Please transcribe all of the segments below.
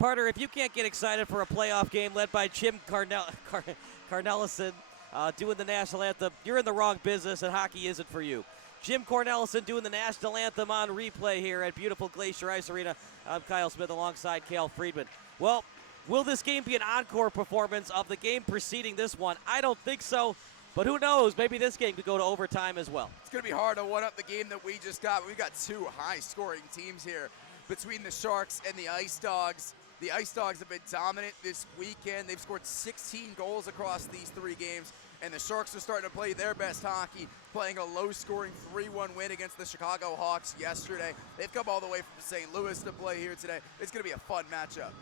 Partner, if you can't get excited for a playoff game led by Jim Cornelison doing the national anthem, you're in the wrong business and hockey isn't for you. Jim Cornelison doing the national anthem on replay here at beautiful Glacier Ice Arena. I'm Kyle Smith alongside Cale Friedman. Well, will this game be an encore performance of the game preceding this one? I don't think so, but who knows? Maybe this game could go to overtime as well. It's going to be hard to one-up the game that we just got. We've got two high-scoring teams here between the Sharks and the IceDogs. The IceDogs have been dominant this weekend. They've scored 16 goals across these 3 games, and the Sharks are starting to play their best hockey, playing a low-scoring 3-1 win against the Chicago Hawks yesterday. They've come all the way from St. Louis to play here today. It's going to be a fun matchup.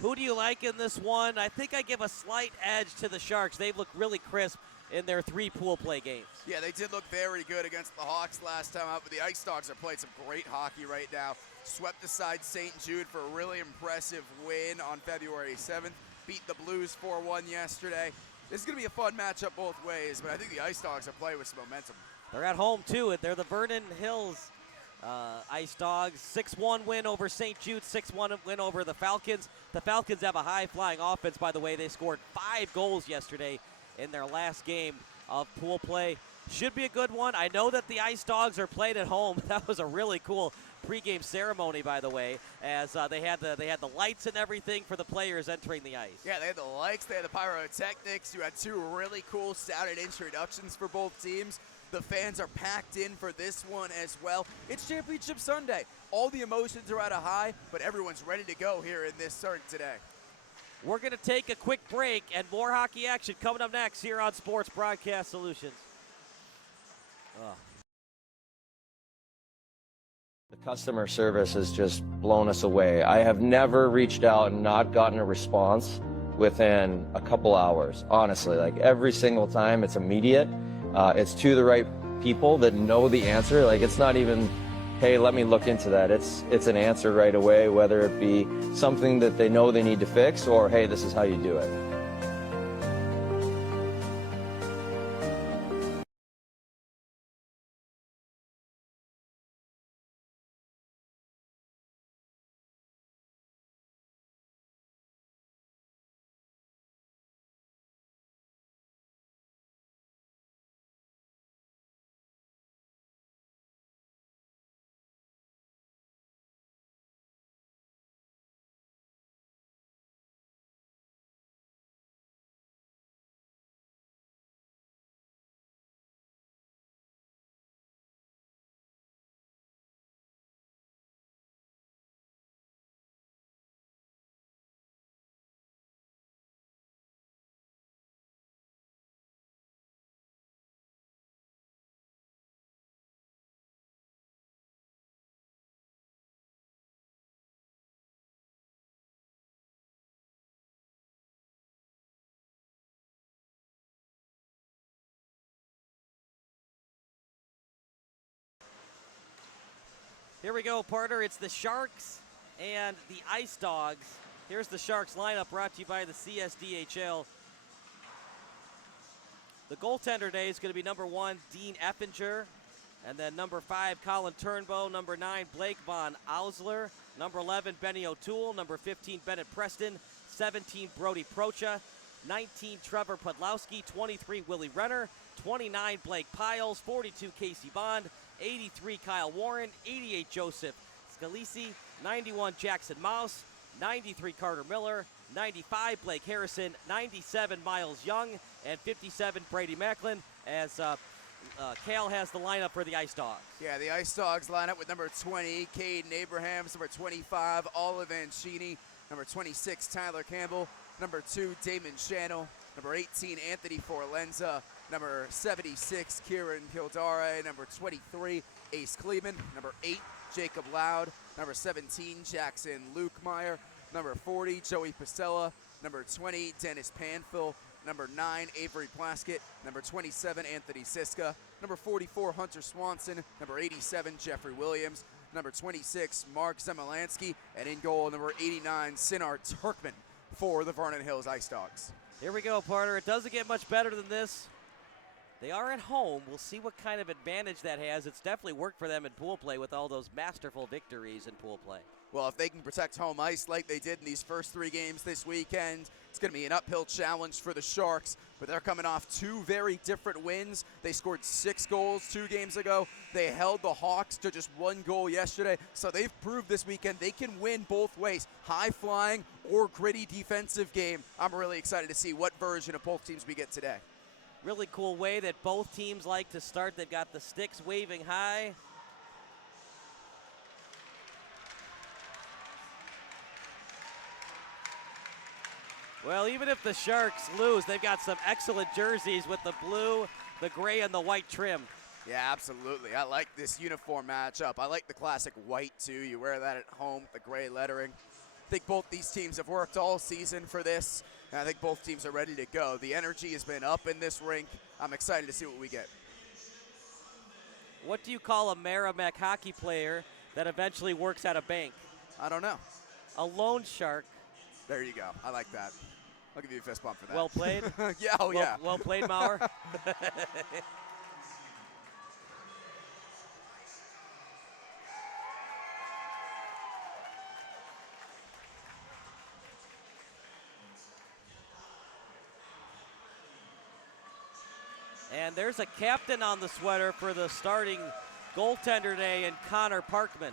Who do you like in this one? I think I give a slight edge to the Sharks. They've looked really crisp in their 3 pool play games. Yeah, they did look very good against the Hawks last time out, but the IceDogs are playing some great hockey right now. Swept aside St. Jude for a really impressive win on February 7th. Beat the Blues 4-1 yesterday. This is going to be a fun matchup both ways, but I think the IceDogs are playing with some momentum. They're at home, too. They're the Vernon Hills IceDogs. 6-1 win over St. Jude, 6-1 win over the Falcons. The Falcons have a high-flying offense, by the way. They scored 5 goals yesterday in their last game of pool play. Should be a good one. I know that the IceDogs are played at home. That was a really cool pregame ceremony, by the way, as they had the lights and everything for the players entering the ice. Yeah, they had the lights, they had the pyrotechnics. You had 2 really cool sounded introductions for both teams. The fans are packed in for this one as well. It's Championship Sunday. All the emotions are at a high, but everyone's ready to go here in this start today. We're going to take a quick break, and more hockey action coming up next here on Sports Broadcast Solutions. The customer service has just blown us away. I have never reached out and not gotten a response within a couple hours, honestly. Like every single time, it's immediate. It's to the right people that know the answer. Like it's not even, hey, let me look into that. It's an answer right away, whether it be something that they know they need to fix or, hey, this is how you do it. Here we go, partner. It's the Sharks and the IceDogs. Here's the Sharks lineup brought to you by the CSDHL. The goaltender today is going to be number 1, Dean Effinger. And then number 5, Colin Turnbow. Number 9, Blake Von Ausler. Number 11, Benny O'Toole. Number 15, Bennett Preston. 17, Brody Procha. 19, Trevor Podlowski. 23, Willie Renner. 29, Blake Piles. 42, Casey Bond. 83, Kyle Warren. 88, Joseph Scalisi. 91, Jackson Mouse. 93, Carter Miller. 95, Blake Harrison. 97, Miles Young. And 57, Brady Macklin, as Cal has the lineup for the IceDogs. Yeah, the IceDogs line up with number 20, Caden Abrahams. Number 25, Olive Ancini. Number 26, Tyler Campbell. Number 2, Damon Channel. Number 18, Anthony Forlenza. Number 76, Kieran Kildare. Number 23, Ace Kleeman. Number 8, Jacob Loud. Number 17, Jackson Lukemeyer. Number 40, Joey Pacella. Number 20, Dennis Panfill. Number 9, Avery Plaskett. Number 27, Anthony Siska. Number 44, Hunter Swanson. Number 87, Jeffrey Williams. Number 26, Mark Zemelansky. And in goal, number 89, Sinar Turkman for the Vernon Hills IceDogs. Here we go, partner. It doesn't get much better than this. They are at home. We'll see what kind of advantage that has. It's definitely worked for them in pool play with all those masterful victories in pool play. Well, if they can protect home ice like they did in these first 3 games this weekend, it's going to be an uphill challenge for the Sharks, but they're coming off 2 very different wins. They scored 6 goals 2 games ago. They held the Hawks to just 1 goal yesterday, so they've proved this weekend they can win both ways, high-flying or gritty defensive game. I'm really excited to see what version of both teams we get today. Really cool way that both teams like to start. They've got the sticks waving high. Well, even if the Sharks lose, they've got some excellent jerseys with the blue, the gray, and the white trim. Yeah, absolutely. I like this uniform matchup. I like the classic white, too. You wear that at home, the gray lettering. I think both these teams have worked all season for this, and I think both teams are ready to go. The energy has been up in this rink. I'm excited to see what we get. What do you call a Meramec hockey player that eventually works at a bank? I don't know. A loan shark. There you go. I like that. I'll give you a fist bump for that. Well played. Yeah, oh yeah. Well played, Maurer. And there's a captain on the sweater for the starting goaltender today, and Connor Turkman.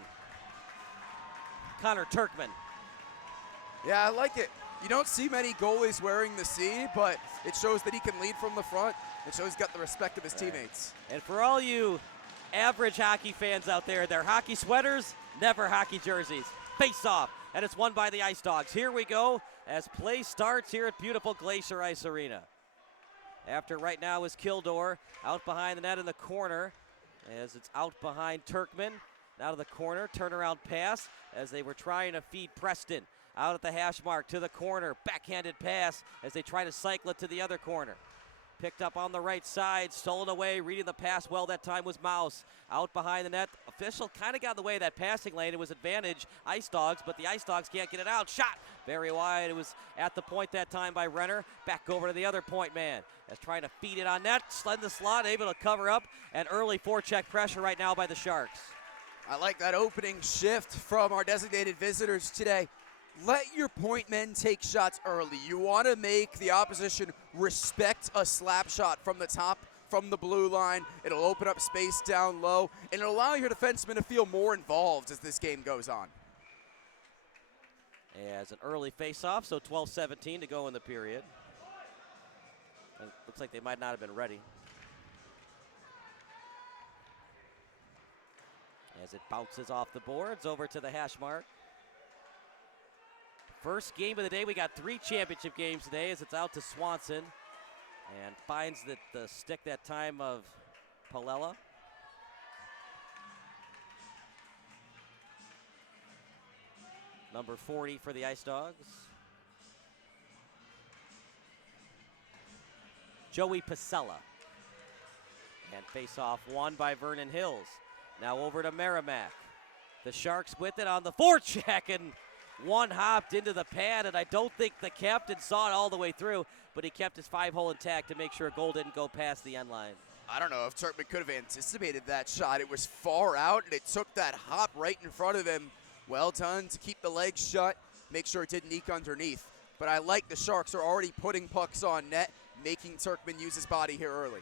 Yeah, I like it. You don't see many goalies wearing the C, but it shows that he can lead from the front. It shows he's got the respect of his teammates. And for all you average hockey fans out there, they're hockey sweaters, never hockey jerseys. Face off, and it's won by the IceDogs. Here we go as play starts here at beautiful Glacier Ice Arena. After right now is Kildor out behind the net in the corner as it's out behind Turkman. Out of the corner, turnaround pass as they were trying to feed Preston. Out at the hash mark to the corner, backhanded pass as they try to cycle it to the other corner. Picked up on the right side, stolen away, reading the pass well that time was Mouse. Out behind the net, official kind of got in the way of that passing lane. It was advantage IceDogs, but the IceDogs can't get it out. Shot very wide. It was at the point that time by Renner. Back over to the other point man as trying to feed it on net. Slid the slot, able to cover up, and early forecheck pressure right now by the Sharks. I like that opening shift from our designated visitors today. Let your point men take shots early. You want to make the opposition respect a slap shot from the top, from the blue line. It'll open up space down low, and it'll allow your defensemen to feel more involved as this game goes on. As an early face-off, so 12-17 to go in the period. And it looks like they might not have been ready. As it bounces off the boards over to the hash mark. First game of the day. We got 3 championship games today as it's out to Swanson. And finds the stick that time of Palella. Number 40 for the IceDogs. Joey Pasella. And face-off won by Vernon Hills. Now over to Meramec. The Sharks with it on the forecheck, and one hopped into the pad, and I don't think the captain saw it all the way through, but he kept his 5-hole intact to make sure a goal didn't go past the end line. I don't know if Turkman could have anticipated that shot. It was far out, and it took that hop right in front of him. Well done to keep the legs shut, make sure it didn't eke underneath. But I like the Sharks are already putting pucks on net, making Turkman use his body here early.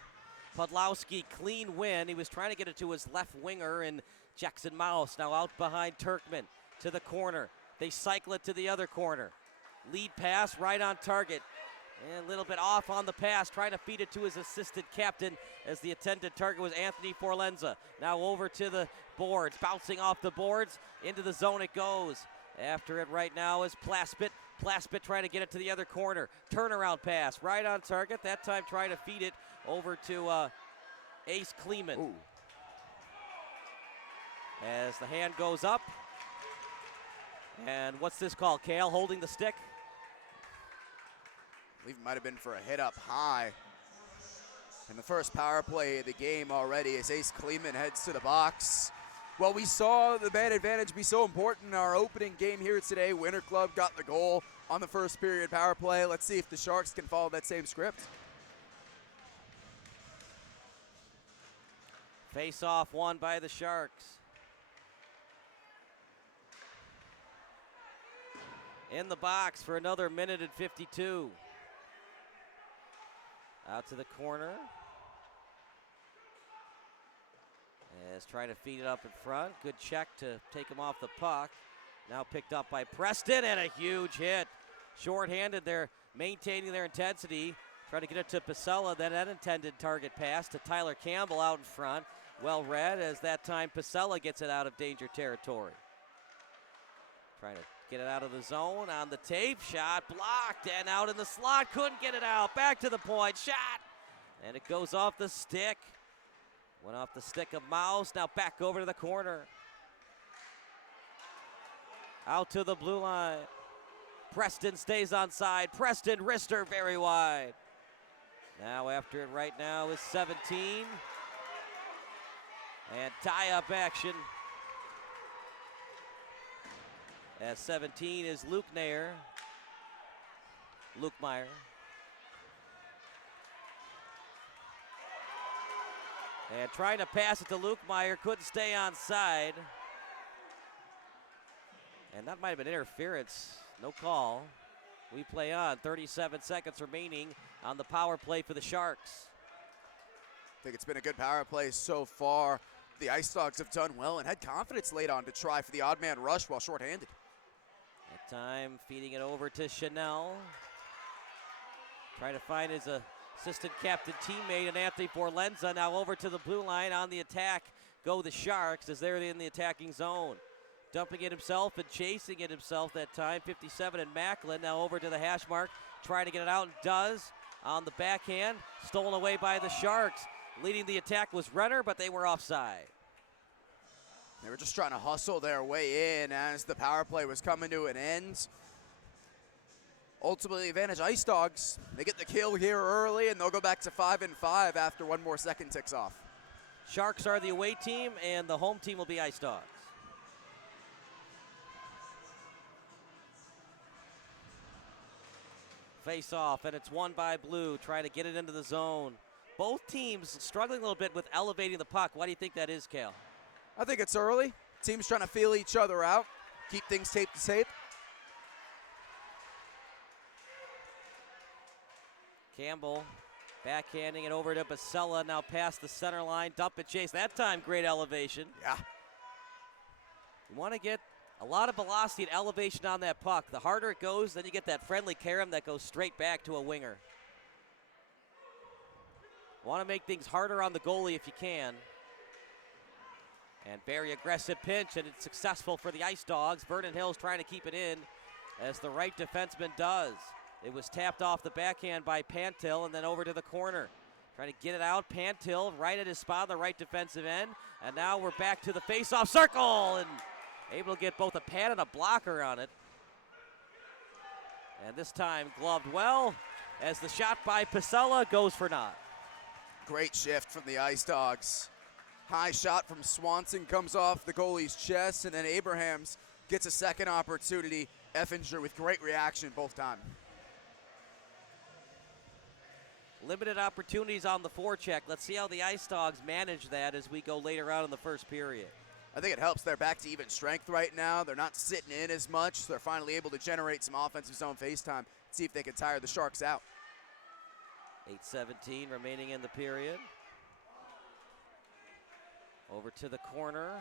Podlowski, clean win. He was trying to get it to his left winger, and Jackson Mouse now out behind Turkman to the corner. They cycle it to the other corner. Lead pass right on target. And a little bit off on the pass, trying to feed it to his assistant captain as the intended target was Anthony Forlenza. Now over to the boards, bouncing off the boards, into the zone it goes. After it right now is Plaspit. Plaspit trying to get it to the other corner. Turnaround pass, right on target. That time trying to feed it over to Ace Kleeman. Ooh. As the hand goes up. And what's this call? Kale holding the stick? I believe it might have been for a hit up high. In the first power play of the game already as Ace Kleeman heads to the box. Well, we saw the man advantage be so important in our opening game here today. Winter Club got the goal on the first period power play. Let's see if the Sharks can follow that same script. Face-off won by the Sharks. in the box for another minute and 52. Out to the corner. As trying to feed it up in front. Good check to take him off the puck. Now picked up by Preston, and a huge hit. Short-handed, they're maintaining their intensity. Trying to get it to Pasella, then an intended target pass to Tyler Campbell out in front. Well read, as that time Pasella gets it out of danger territory. Trying to get it out of the zone on the tape. Shot blocked and out in the slot. Couldn't get it out. Back to the point. Shot. And it goes off the stick. Went off the stick of Mouse. Now back over to the corner. Out to the blue line. Preston stays on side. Preston wrister very wide. Now after it right now is 17. And tie-up action. As 17 is Luke Nair. Luke Meyer. And trying to pass it to Luke Meyer, couldn't stay on side. And that might have been interference. No call. We play on. 37 seconds remaining on the power play for the Sharks. I think it's been a good power play so far. The IceDogs have done well and had confidence late on to try for the odd man rush while shorthanded. That time feeding it over to Chanel. Trying to find his assistant captain teammate and Anthony Forlenza. Now over to the blue line on the attack. Go the Sharks as they're in the attacking zone. Dumping it himself and chasing it himself that time. 57 and Macklin now over to the hash mark. Trying to get it out and does. On the backhand. Stolen away by the Sharks. Leading the attack was Renner, but they were offside. They were just trying to hustle their way in as the power play was coming to an end. Ultimately, advantage IceDogs. They get the kill here early, and they'll go back to 5-5 after one more second ticks off. Sharks are the away team, and the home team will be IceDogs. Face off, and it's won by Blue, trying to get it into the zone. Both teams struggling a little bit with elevating the puck. Why do you think that is, Cal? I think it's early. Teams trying to feel each other out, keep things tape to tape. Campbell backhanding it over to Basella, now past the center line. Dump and chase, that time great elevation. Yeah. You want to get a lot of velocity and elevation on that puck. The harder it goes, then you get that friendly carom that goes straight back to a winger. Want to make things harder on the goalie if you can. And very aggressive pinch, and it's successful for the IceDogs. Vernon Hills trying to keep it in, as the right defenseman does. It was tapped off the backhand by Pantil, and then over to the corner. Trying to get it out, Pantil right at his spot on the right defensive end. And now we're back to the face-off circle, and able to get both a pad and a blocker on it. And this time gloved well, as the shot by Pasella goes for naught. Great shift from the IceDogs. High shot from Swanson comes off the goalie's chest, and then Abrahams gets a second opportunity. Effinger with great reaction both times. Limited opportunities on the forecheck. Let's see how the IceDogs manage that as we go later on in the first period. I think it helps they're back to even strength right now. They're not sitting in as much. They're finally able to generate some offensive zone face time. See if they can tire the Sharks out. 8:17 remaining in the period. Over to the corner.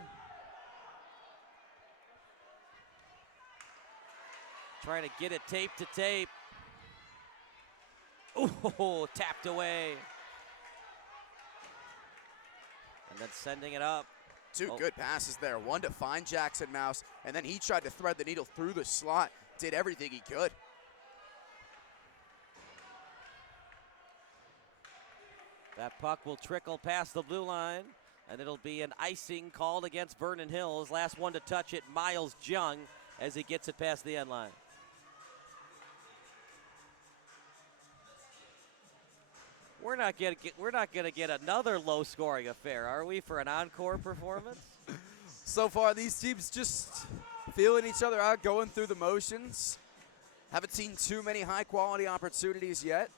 Trying to get it tape to tape. Oh, tapped away. And then sending it up. Two good passes there. One to find Jackson Mouse, and then he tried to thread the needle through the slot. Did everything he could. That puck will trickle past the blue line, and it'll be an icing called against Vernon Hills. Last one to touch it, Miles Jung, as he gets it past the end line. We're not gonna get another low-scoring affair, are we, for an encore performance? So far, these teams just feeling each other out, going through the motions. Haven't seen too many high-quality opportunities yet.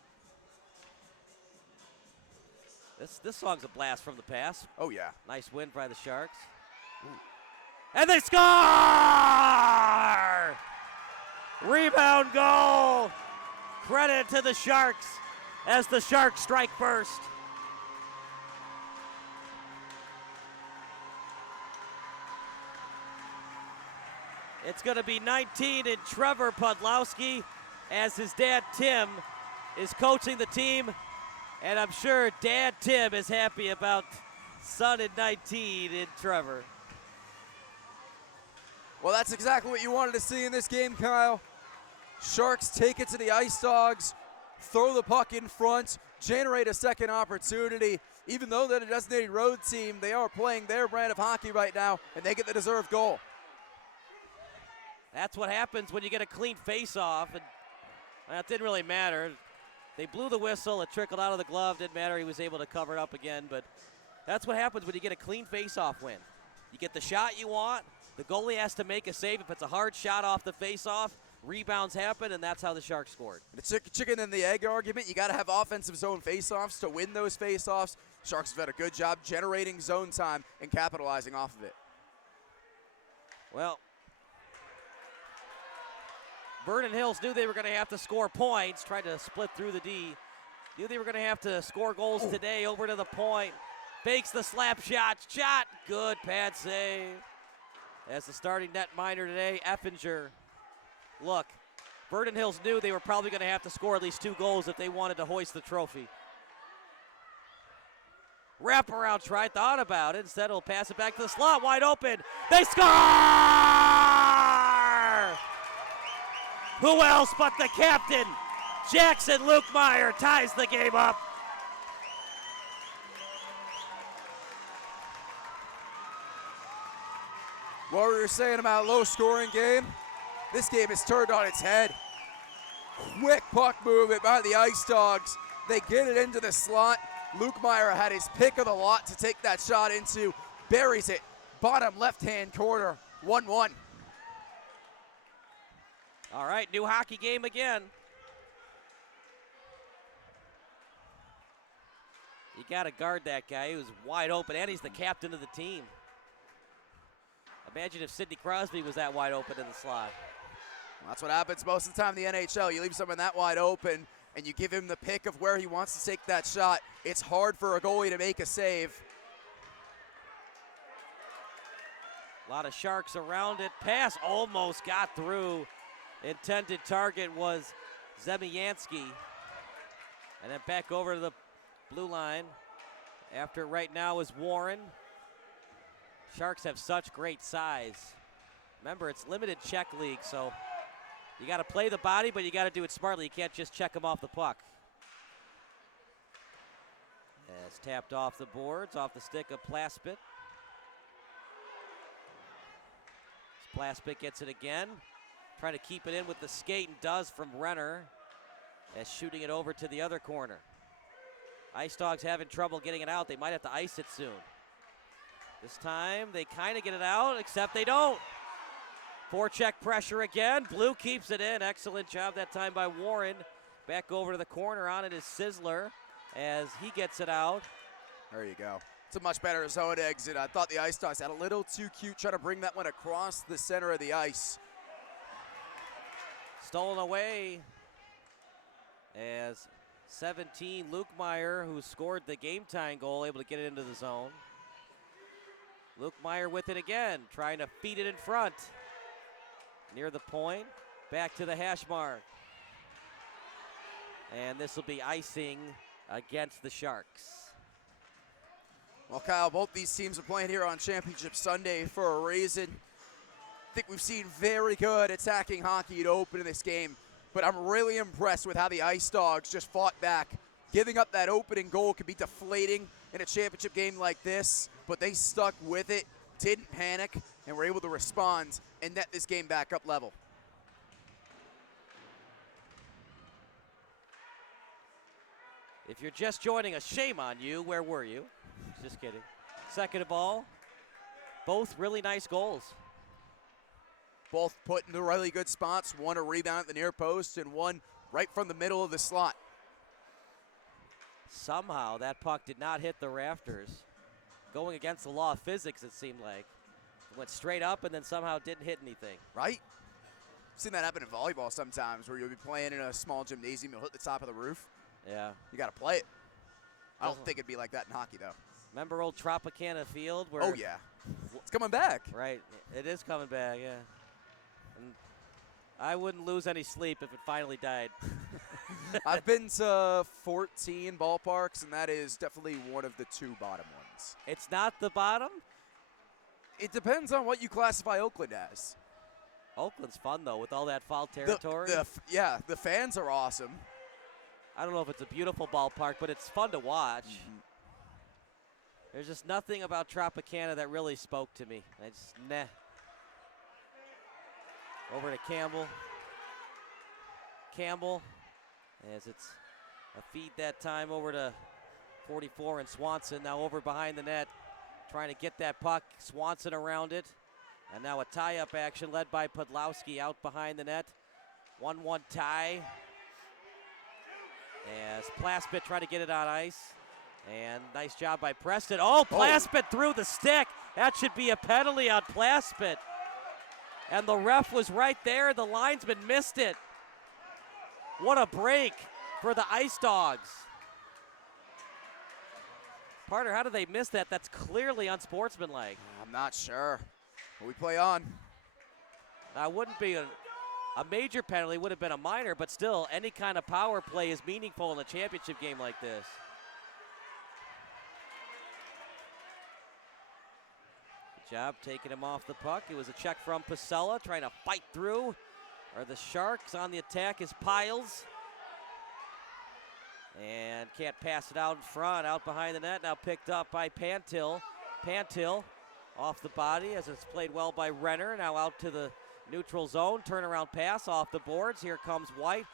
This song's a blast from the past. Oh, yeah. Nice win by the Sharks. Ooh. And they score! Rebound goal. Credit to the Sharks as the Sharks strike first. It's going to be 19 in Trevor Podlowski as his dad Tim is coaching the team. And I'm sure Dad Tim is happy about son at 19 in Trevor. Well, that's exactly what you wanted to see in this game, Kyle. Sharks take it to the IceDogs, throw the puck in front, generate a second opportunity. Even though they're a designated road team, they are playing their brand of hockey right now, and they get the deserved goal. That's what happens when you get a clean face-off, and well, it didn't really matter. They blew the whistle, it trickled out of the glove, didn't matter, he was able to cover it up again, but that's what happens when you get a clean face-off win. You get the shot you want, the goalie has to make a save. If it's a hard shot off the face-off, rebounds happen, and that's how the Sharks scored. The chicken and the egg argument, you got to have offensive zone face-offs to win those face-offs. Sharks have done a good job generating zone time and capitalizing off of it. Well, Vernon Hills knew they were going to have to score points, tried to split through the D. Knew they were going to have to score goals today, over to the point. Fakes the slap shot, good pad save. As the starting netminder today, Effinger. Look, Vernon Hills knew they were probably going to have to score at least 2 goals if they wanted to hoist the trophy. Wraparound try, thought about it. Instead, he'll pass it back to the slot, wide open. They score! Who else but the captain? Jackson Lukemeyer ties the game up. What we were saying about low-scoring game, this game is turned on its head. Quick puck movement by the IceDogs. They get it into the slot. Lukemeyer had his pick of the lot to take that shot into. Buries it, bottom left-hand corner, 1-1. All right, new hockey game again. You got to guard that guy. He was wide open, and he's the captain of the team. Imagine if Sidney Crosby was that wide open in the slot. That's what happens most of the time in the NHL. You leave someone that wide open, and you give him the pick of where he wants to take that shot. It's hard for a goalie to make a save. A lot of Sharks around it. Pass almost got through. Intended target was Zemiansky. And then back over to the blue line. After right now is Warren. Sharks have such great size. Remember, it's limited check league, so you got to play the body, but you got to do it smartly. You can't just check them off the puck. As tapped off the boards, off the stick of Plaspit. Plaspit gets it again. Trying to keep it in with the skate, and does from Renner. As shooting it over to the other corner. IceDogs having trouble getting it out. They might have to ice it soon. This time they kind of get it out, except they don't. Forecheck pressure again. Blue keeps it in. Excellent job that time by Warren. Back over to the corner. On it is Sizzler as he gets it out. There you go. It's a much better zone exit. I thought the IceDogs had a little too cute trying to bring that one across the center of the ice. Stolen away as 17, Lukemeyer, who scored the game-tying goal, able to get it into the zone. Lukemeyer with it again, trying to feed it in front. Near the point, back to the hash mark. And this will be icing against the Sharks. Well, Kyle, both these teams are playing here on Championship Sunday for a reason. I think we've seen very good attacking hockey to open this game, but I'm really impressed with how the IceDogs just fought back. Giving up that opening goal could be deflating in a championship game like this, but they stuck with it, didn't panic, and were able to respond and net this game back up level. If you're just joining us, shame on you. Where were you? Just kidding. Second of all, both really nice goals. Both put in the really good spots. One a rebound at the near post and one right from the middle of the slot. Somehow that puck did not hit the rafters. Going against the law of physics, it seemed like. It went straight up and then somehow didn't hit anything. Right? seen that happen in volleyball sometimes, where you'll be playing in a small gymnasium, you'll hit the top of the roof. Yeah. You got to play it. I don't think it'd be like that in hockey, though. Remember old Tropicana Field? Where Oh, yeah. It's coming back. Right. It is coming back, yeah. And I wouldn't lose any sleep if it finally died. I've been to 14 ballparks, and that is definitely one of the 2 bottom ones. It's not the bottom? It depends on what you classify Oakland as. Oakland's fun, though, with all that foul territory. The fans are awesome. I don't know if it's a beautiful ballpark, but it's fun to watch. There's just nothing about Tropicana that really spoke to me. I just, nah. Over to Campbell. Campbell, as it's a feed that time over to 44 and Swanson. Now over behind the net, trying to get that puck. Swanson around it. And now a tie-up action led by Podlowski out behind the net. 1-1 tie. As Plaspit trying to get it on ice. And nice job by Preston. Oh, Plaspit through the stick. That should be a penalty on Plaspit. And the ref was right there. The linesman missed it. What a break for the IceDogs. Partner, how did they miss that? That's clearly unsportsmanlike. I'm not sure. But we play on. That wouldn't be a major penalty, would have been a minor, but still, any kind of power play is meaningful in a championship game like this. Good job taking him off the puck. It was a check from Pasella, trying to fight through. Are the Sharks on the attack is Piles. And can't pass it out in front, out behind the net. Now picked up by Pantil. Pantil off the body as it's played well by Renner. Now out to the neutral zone. Turnaround pass off the boards. Here comes White.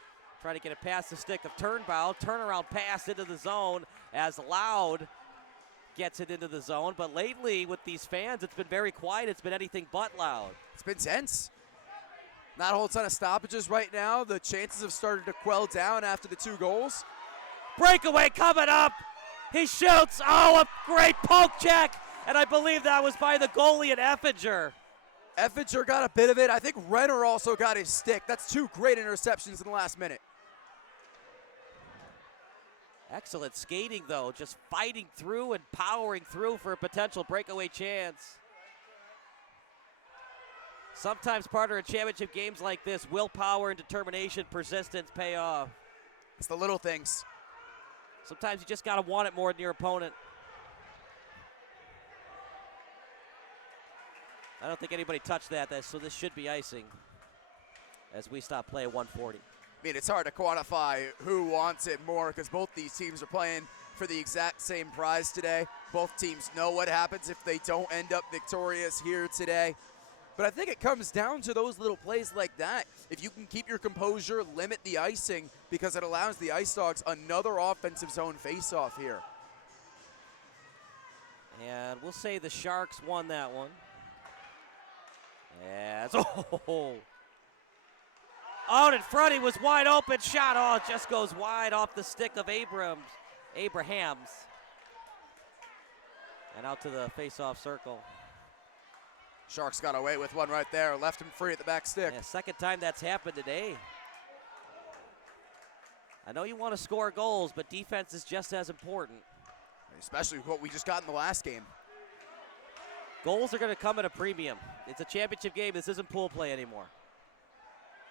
Trying to get it past the stick of Turnbow. Turnaround pass into the zone as Loud gets it into the zone. But lately with these fans, it's been very quiet. It's been anything but loud. It's been tense. Not a whole ton of stoppages right now. The chances have started to quell down after the 2 goals. Breakaway coming up. He shoots. Oh, a great poke check. And I believe that was by the goalie at Effinger. Effinger got a bit of it. I think Renner also got his stick. That's 2 great interceptions in the last minute. Excellent skating, though. Just fighting through and powering through for a potential breakaway chance. Sometimes, partner, in championship games like this, willpower and determination, persistence pay off. It's the little things. Sometimes you just got to want it more than your opponent. I don't think anybody touched that, so this should be icing as we stop play at 140. I mean, it's hard to quantify who wants it more because both these teams are playing for the exact same prize today. Both teams know what happens if they don't end up victorious here today. But I think it comes down to those little plays like that. If you can keep your composure, limit the icing, because it allows the IceDogs another offensive zone face-off here. And we'll say the Sharks won that one. As, out in front, he was wide open, shot, it just goes wide off the stick of Abrahams. And out to the face-off circle. Sharks got away with one right there, left him free at the back stick. Yeah, second time that's happened today. I know you want to score goals, but defense is just as important. Especially what we just got in the last game. Goals are going to come at a premium. It's a championship game. This isn't pool play anymore.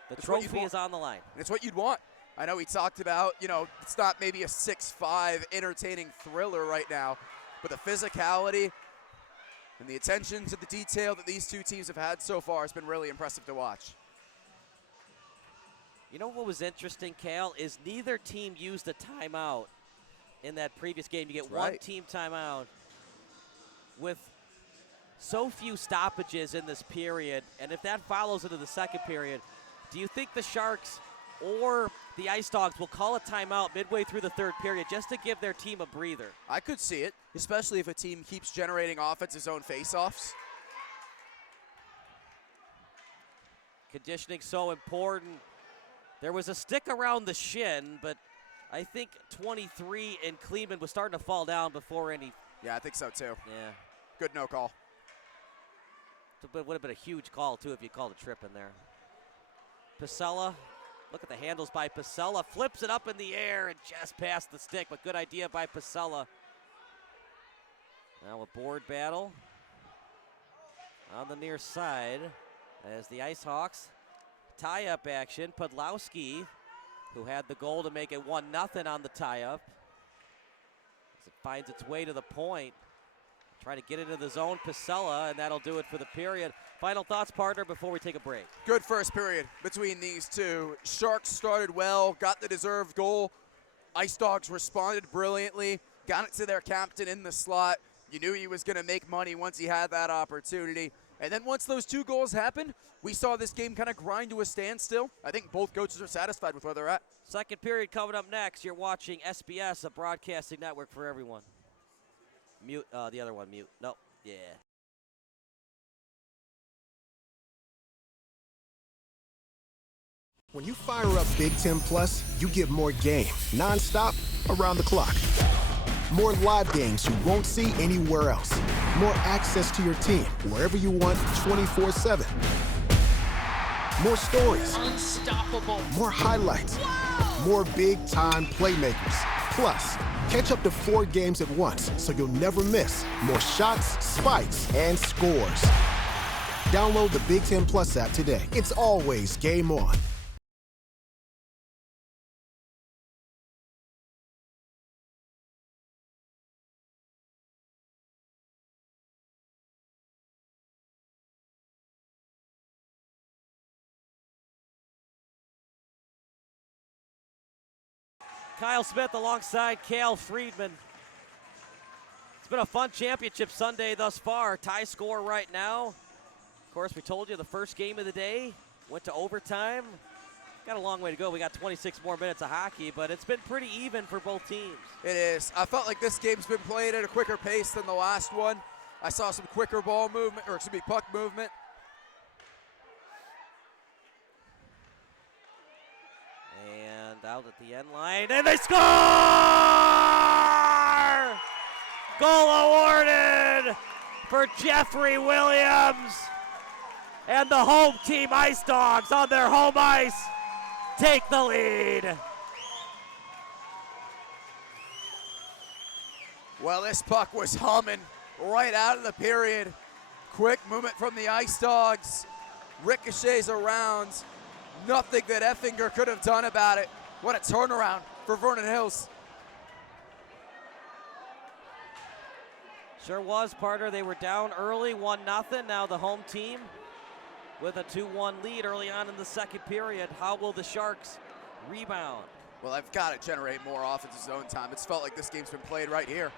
The trophy is on the line. And it's what you'd want. I know we talked about, it's not maybe a 6-5 entertaining thriller right now, but the physicality and the attention to the detail that these 2 teams have had so far has been really impressive to watch. You know what was interesting, Cal, is neither team used a timeout in that previous game. You get one team timeout with so few stoppages in this period, and if that follows into the second period, do you think the Sharks or the IceDogs will call a timeout midway through the third period just to give their team a breather? I could see it, especially if a team keeps generating offensive zone faceoffs. Conditioning so important. There was a stick around the shin, but I think 23 in Kleeman was starting to fall down before any. Yeah, I think so too. Yeah. Good no call. It would have been a huge call too if you called a trip in there. Pasella, look at the handles by Pasella, flips it up in the air and just past the stick, but good idea by Pasella. Now a board battle on the near side as the IceHawks tie-up action. Podlowski, who had the goal to make it 1-0 on the tie-up, as it finds its way to the point. Try to get into the zone, Pasella, and that'll do it for the period. Final thoughts, partner, before we take a break. Good first period between these two. Sharks started well, got the deserved goal. IceDogs responded brilliantly, got it to their captain in the slot. You knew he was going to make money once he had that opportunity. And then once those two goals happened, we saw this game kind of grind to a standstill. I think both coaches are satisfied with where they're at. Second period coming up next. You're watching SBS, a broadcasting network for everyone. Mute, the other one, mute. Nope, yeah. When you fire up Big Ten Plus, you get more game, nonstop, around the clock. More live games you won't see anywhere else. More access to your team, wherever you want, 24/7. More stories. Unstoppable. More highlights. Wow. More big-time playmakers. Plus, catch up to 4 games at once so you'll never miss more shots, spikes, and scores. Download the Big Ten Plus app today. It's always game on. Kyle Smith alongside Cale Friedman. It's been a fun championship Sunday thus far. Tie score right now. Of course, we told you the first game of the day went to overtime. Got a long way to go. We got 26 more minutes of hockey, but it's been pretty even for both teams. It is. I felt like this game's been played at a quicker pace than the last one. I saw some quicker ball movement, or excuse me, puck movement. And out at the end line, and they score! Goal awarded for Jeffrey Williams. And the home team IceDogs on their home ice take the lead. Well, this puck was humming right out of the period. Quick movement from the IceDogs. Ricochets around. Nothing that Effinger could have done about it. What a turnaround for Vernon Hills. Sure was, partner. They were down early, 1-0. Now the home team with a 2-1 lead early on in the second period. How will the Sharks rebound? Well, I've got to generate more offensive zone time. It's felt like this game's been played right here.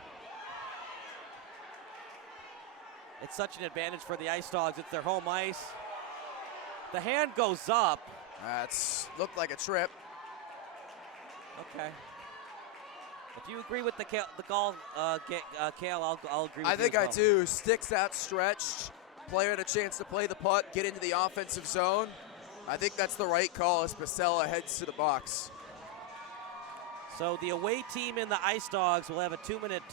It's such an advantage for the IceDogs. It's their home ice. The hand goes up. That's looked like a trip. Okay. If you agree with the call, Cale, I'll agree with you. I think as I well. do. Sticks outstretched. Player had a chance to play the puck, get into the offensive zone. I think that's the right call as Pasella heads to the box. So the away team in the IceDogs will have a 2-minute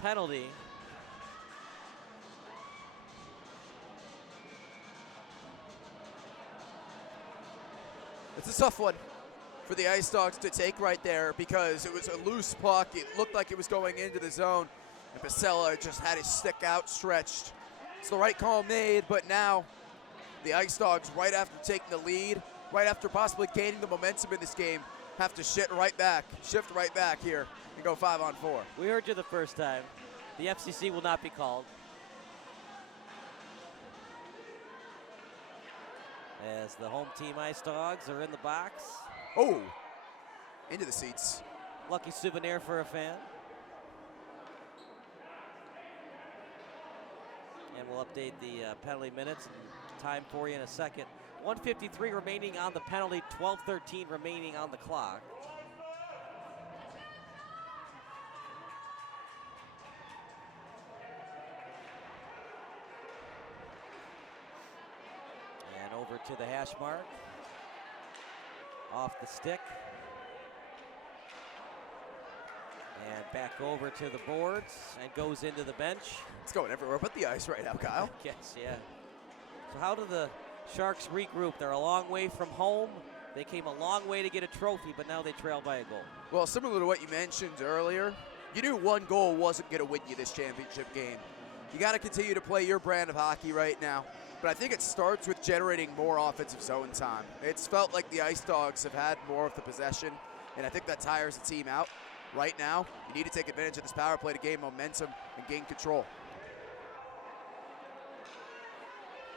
penalty. It's a tough one for the IceDogs to take right there because it was a loose puck. It looked like it was going into the zone, and Pasella just had his stick outstretched. It's the right call made, but now the IceDogs, right after taking the lead, right after possibly gaining the momentum in this game, have to shift right back here and go 5-on-4. We heard you the first time. The FCC will not be called. As the home team IceDogs are in the box. Oh, into the seats. Lucky souvenir for a fan. And we'll update the penalty minutes and time for you in a second. 1:53 remaining on the penalty, 12:13 remaining on the clock. And over to the hash mark. Off the stick. And back over to the boards and goes into the bench. It's going everywhere but the ice right now, Kyle. Yes, yeah. So how do the Sharks regroup? They're a long way from home. They came a long way to get a trophy, but now they trail by a goal. Well, similar to what you mentioned earlier, you knew one goal wasn't going to win you this championship game. You got to continue to play your brand of hockey right now. But I think it starts with generating more offensive zone time. It's felt like the IceDogs have had more of the possession, and I think that tires the team out. Right now, you need to take advantage of this power play to gain momentum and gain control.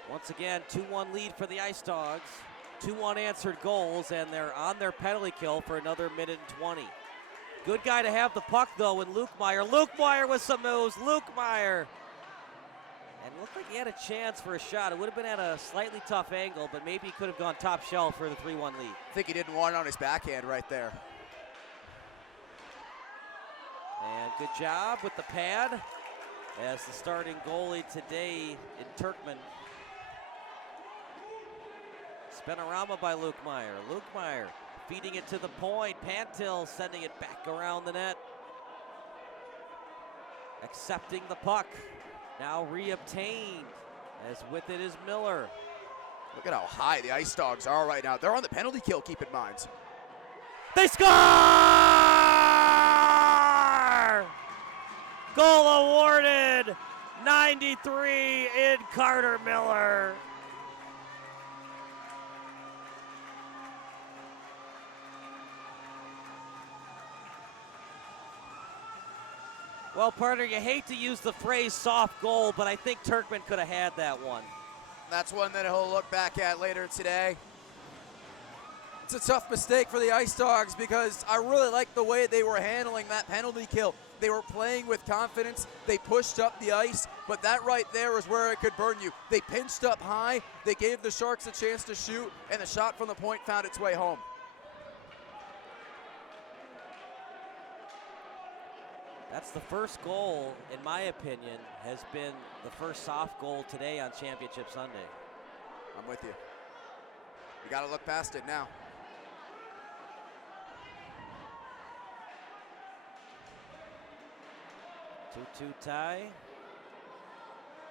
Once again, 2-1 lead for the IceDogs. 2 unanswered goals, and they're on their penalty kill for another minute and 20. Good guy to have the puck, though, in Lukemire. Lukemire with some moves. Lukemire. And looked like he had a chance for a shot. It would have been at a slightly tough angle, but maybe he could have gone top shelf for the 3-1 lead. I think he didn't want it on his backhand right there. And good job with the pad as the starting goalie today in Turkman. Spinorama by Lukemire. Lukemire feeding it to the point. Pantil sending it back around the net. Accepting the puck. Now re-obtained, as with it is Miller. Look at how high the IceDogs are right now. They're on the penalty kill, keep in mind. They score! Goal awarded, 93 in Carter Miller. Well, partner, you hate to use the phrase soft goal, but I think Turkman could have had that one. That's one that he'll look back at later today. It's a tough mistake for the IceDogs because I really like the way they were handling that penalty kill. They were playing with confidence. They pushed up the ice, but that right there is where it could burn you. They pinched up high. They gave the Sharks a chance to shoot, and the shot from the point found its way home. That's the first goal, in my opinion, has been the first soft goal today on Championship Sunday. I'm with you. You got to look past it now. Two tie.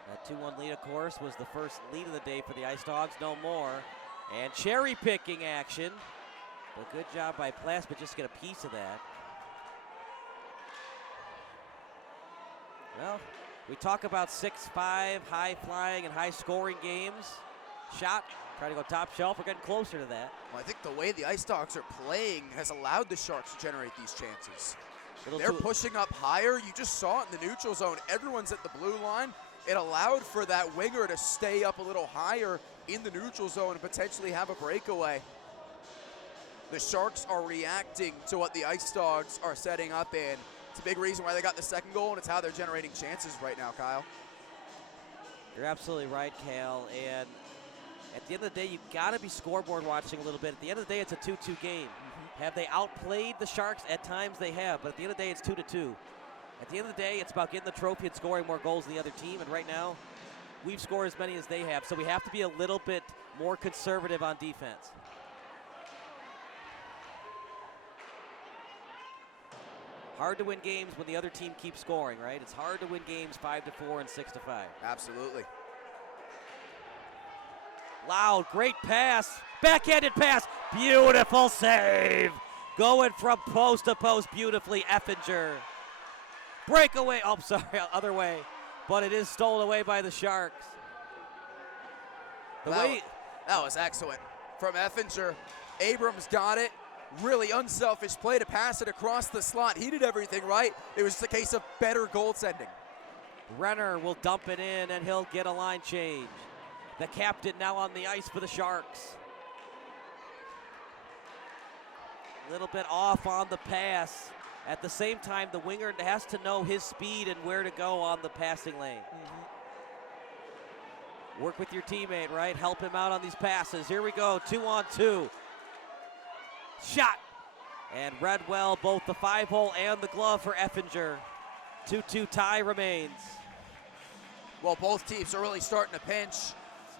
That 2-1 lead, of course, was the first lead of the day for the IceDogs. No more. And cherry-picking action. But good job by Plas, but just get a piece of that. Well, we talk about 6'5", high-flying and high-scoring games. Shot, try to go top shelf. We're getting closer to that. Well, I think the way the IceDogs are playing has allowed the Sharks to generate these chances. They're pushing up higher. You just saw it in the neutral zone. Everyone's at the blue line. It allowed for that winger to stay up a little higher in the neutral zone and potentially have a breakaway. The Sharks are reacting to what the IceDogs are setting up in. It's a big reason why they got the second goal, and it's how they're generating chances right now, Kyle. You're absolutely right, Cal. And at the end of the day, you've got to be scoreboard watching a little bit. At the end of the day, it's a 2-2 game. Have they outplayed the Sharks? At times they have, but at the end of the day, it's 2-2. At the end of the day, it's about getting the trophy and scoring more goals than the other team, and right now, we've scored as many as they have, so we have to be a little bit more conservative on defense. Hard to win games when the other team keeps scoring, right? It's hard to win games 5-4 and 6-5. Absolutely. Loud, great pass, backhanded pass, beautiful save. Going from post to post beautifully, Effinger. Breakaway, oh, sorry, other way. But it is stolen away by the Sharks. That was excellent. From Effinger, Abrams got it. Really unselfish play to pass it across the slot. He did everything right. It was just a case of better goaltending. Renner will dump it in, and he'll get a line change. The captain now on the ice for the Sharks. A little bit off on the pass. At the same time, the winger has to know his speed and where to go on the passing lane. Work with your teammate, right? Help him out on these passes. Here we go, 2-on-2. Shot. And Redwell, both the 5-hole and the glove for Effinger. 2-2 tie remains. Well, both teams are really starting to pinch.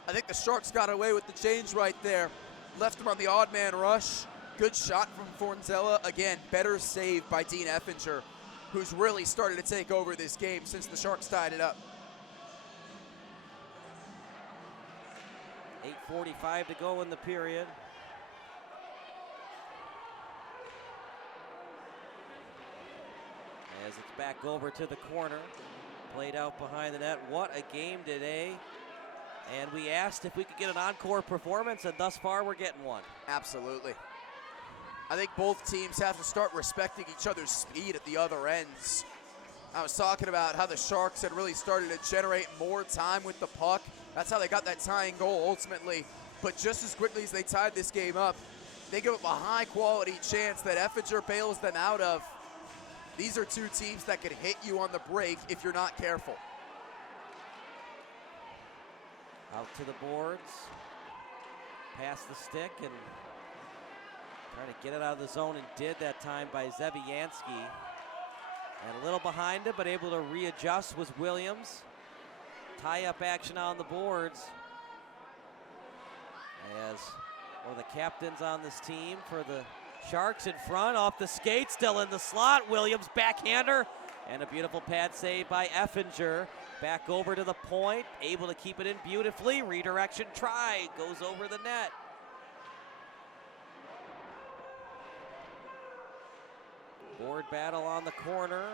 I think the Sharks got away with the change right there. Left them on the odd man rush. Good shot from Fornzella. Again, better save by Dean Effinger, who's really started to take over this game since the Sharks tied it up. 8:45 to go in the period. as it's back over to the corner. Played out behind the net. What a game today. And we asked if we could get an encore performance, and thus far we're getting one. Absolutely. I think both teams have to start respecting each other's speed at the other ends. I was talking about how the Sharks had really started to generate more time with the puck. That's how they got that tying goal ultimately. But just as quickly as they tied this game up, they give up a high-quality chance that Effinger bails them out of. These are two teams that can hit you on the break if you're not careful. Out to the boards. Past the stick and trying to get it out of the zone, and did that time by Zeviansky. And a little behind it, but able to readjust was Williams. Tie-up action on the boards. As one of the captains on this team for the Sharks in front, off the skate, still in the slot. Williams backhander, and a beautiful pad save by Effinger. Back over to the point, able to keep it in beautifully. Redirection try, goes over the net. Board battle on the corner.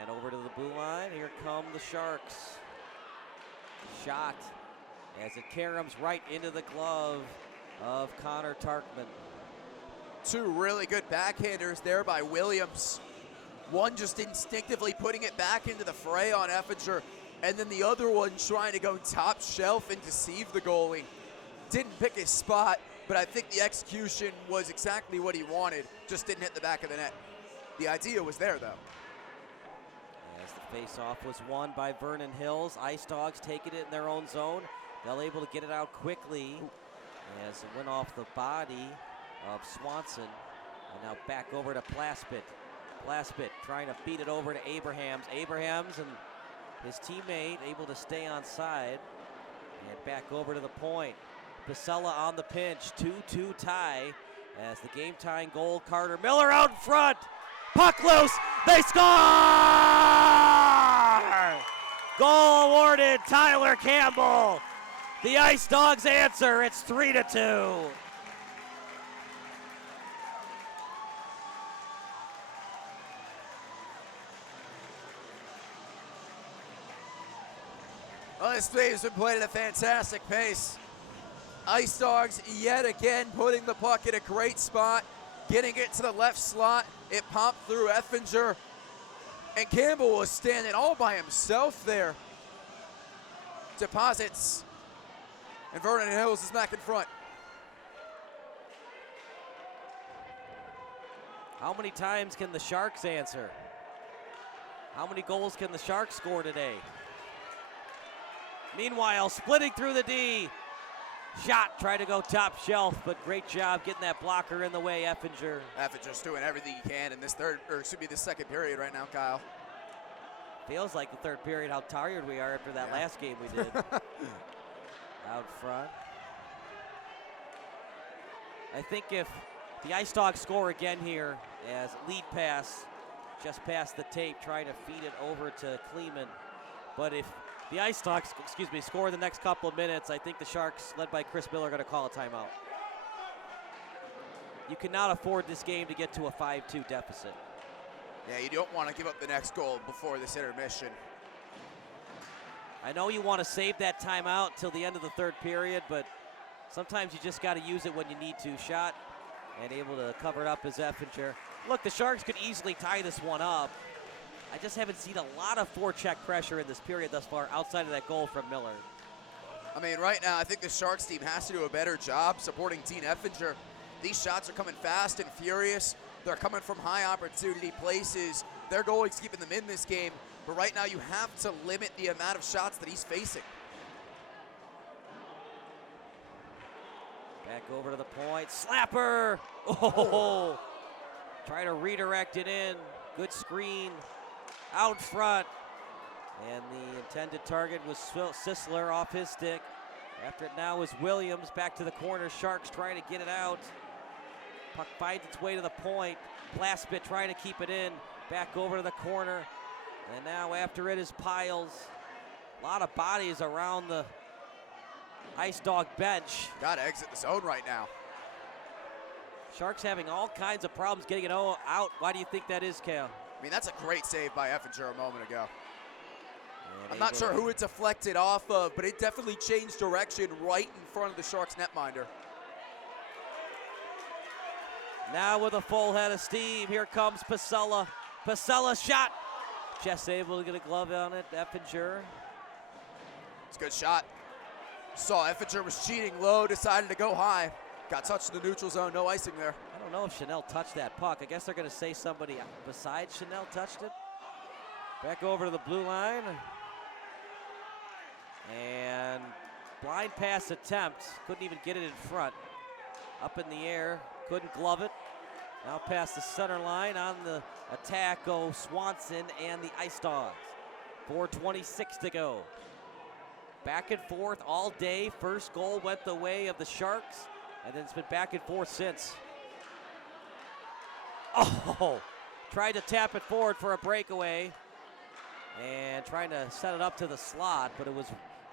And over to the blue line, here come the Sharks. Shot as it caroms right into the glove of Connor Tarkman. Two really good backhanders there by Williams. One just instinctively putting it back into the fray on Effinger, and then the other one trying to go top shelf and deceive the goalie. Didn't pick his spot, but I think the execution was exactly what he wanted, just didn't hit the back of the net. The idea was there, though. As the face-off was won by Vernon Hills, IceDogs taking it in their own zone. They're able to get it out quickly as it went off the body of Swanson. And now back over to Plaspit. Plaspit trying to feed it over to Abrahams. Abrahams and his teammate able to stay on side. And back over to the point. Pasella on the pinch, 2-2 tie. As the game-tying goal, Carter Miller out in front. Puck loose, they score! Goal awarded, Tyler Campbell. The IceDogs answer, it's 3-2. Well, this game's been played at a fantastic pace. IceDogs yet again putting the puck in a great spot, getting it to the left slot. It popped through Effinger, and Campbell was standing all by himself there. Deposits, and Vernon Hills is back in front. How many times can the Sharks answer? How many goals can the Sharks score today? Meanwhile, splitting through the D. Shot, try to go top shelf, but great job getting that blocker in the way, Effinger. Effinger's doing everything he can in this this second period right now, Kyle. Feels like the third period, how tired we are after that last game we did. Out front. I think if the IceDogs score again here as lead pass, just past the tape, trying to feed it over to Kleeman. But if the IceDogs, score the next couple of minutes, I think the Sharks, led by Chris Miller, are going to call a timeout. You cannot afford this game to get to a 5-2 deficit. Yeah, you don't want to give up the next goal before this intermission. I know you want to save that timeout till the end of the third period, but sometimes you just got to use it when you need to. Shot and able to cover it up as Effinger. Look, the Sharks could easily tie this one up. I just haven't seen a lot of forecheck pressure in this period thus far outside of that goal from Miller. I mean, right now, I think the Sharks team has to do a better job supporting Dean Effinger. These shots are coming fast and furious. They're coming from high opportunity places. Their goalie's keeping them in this game, but right now you have to limit the amount of shots that he's facing. Back over to the point, slapper! Oh! Try to redirect it in, good screen. Out front, and the intended target was Sisler off his stick. After it now is Williams, back to the corner. Sharks trying to get it out. Puck finds its way to the point. Plaspit trying to keep it in. Back over to the corner, and now after it is Piles. A lot of bodies around the IceDog bench. Got to exit the zone right now. Sharks having all kinds of problems getting it out. Why do you think that is, Cal? I mean, that's a great save by Effinger a moment ago. And I'm not sure who it deflected off of, but it definitely changed direction right in front of the Sharks netminder. Now with a full head of steam, here comes Pasella. Pasella shot. Just able to get a glove on it, Effinger. It's a good shot. Saw Effinger was cheating low, decided to go high. Got touched in the neutral zone, no icing there. I don't know if Chanel touched that puck. I guess they're going to say somebody besides Chanel touched it. Back over to the blue line. And blind pass attempt. Couldn't even get it in front. Up in the air. Couldn't glove it. Now past the center line. On the attack go Swanson and the IceDogs. 4:26 to go. Back and forth all day. First goal went the way of the Sharks. And then it's been back and forth since. Oh! Tried to tap it forward for a breakaway. And trying to set it up to the slot, but it was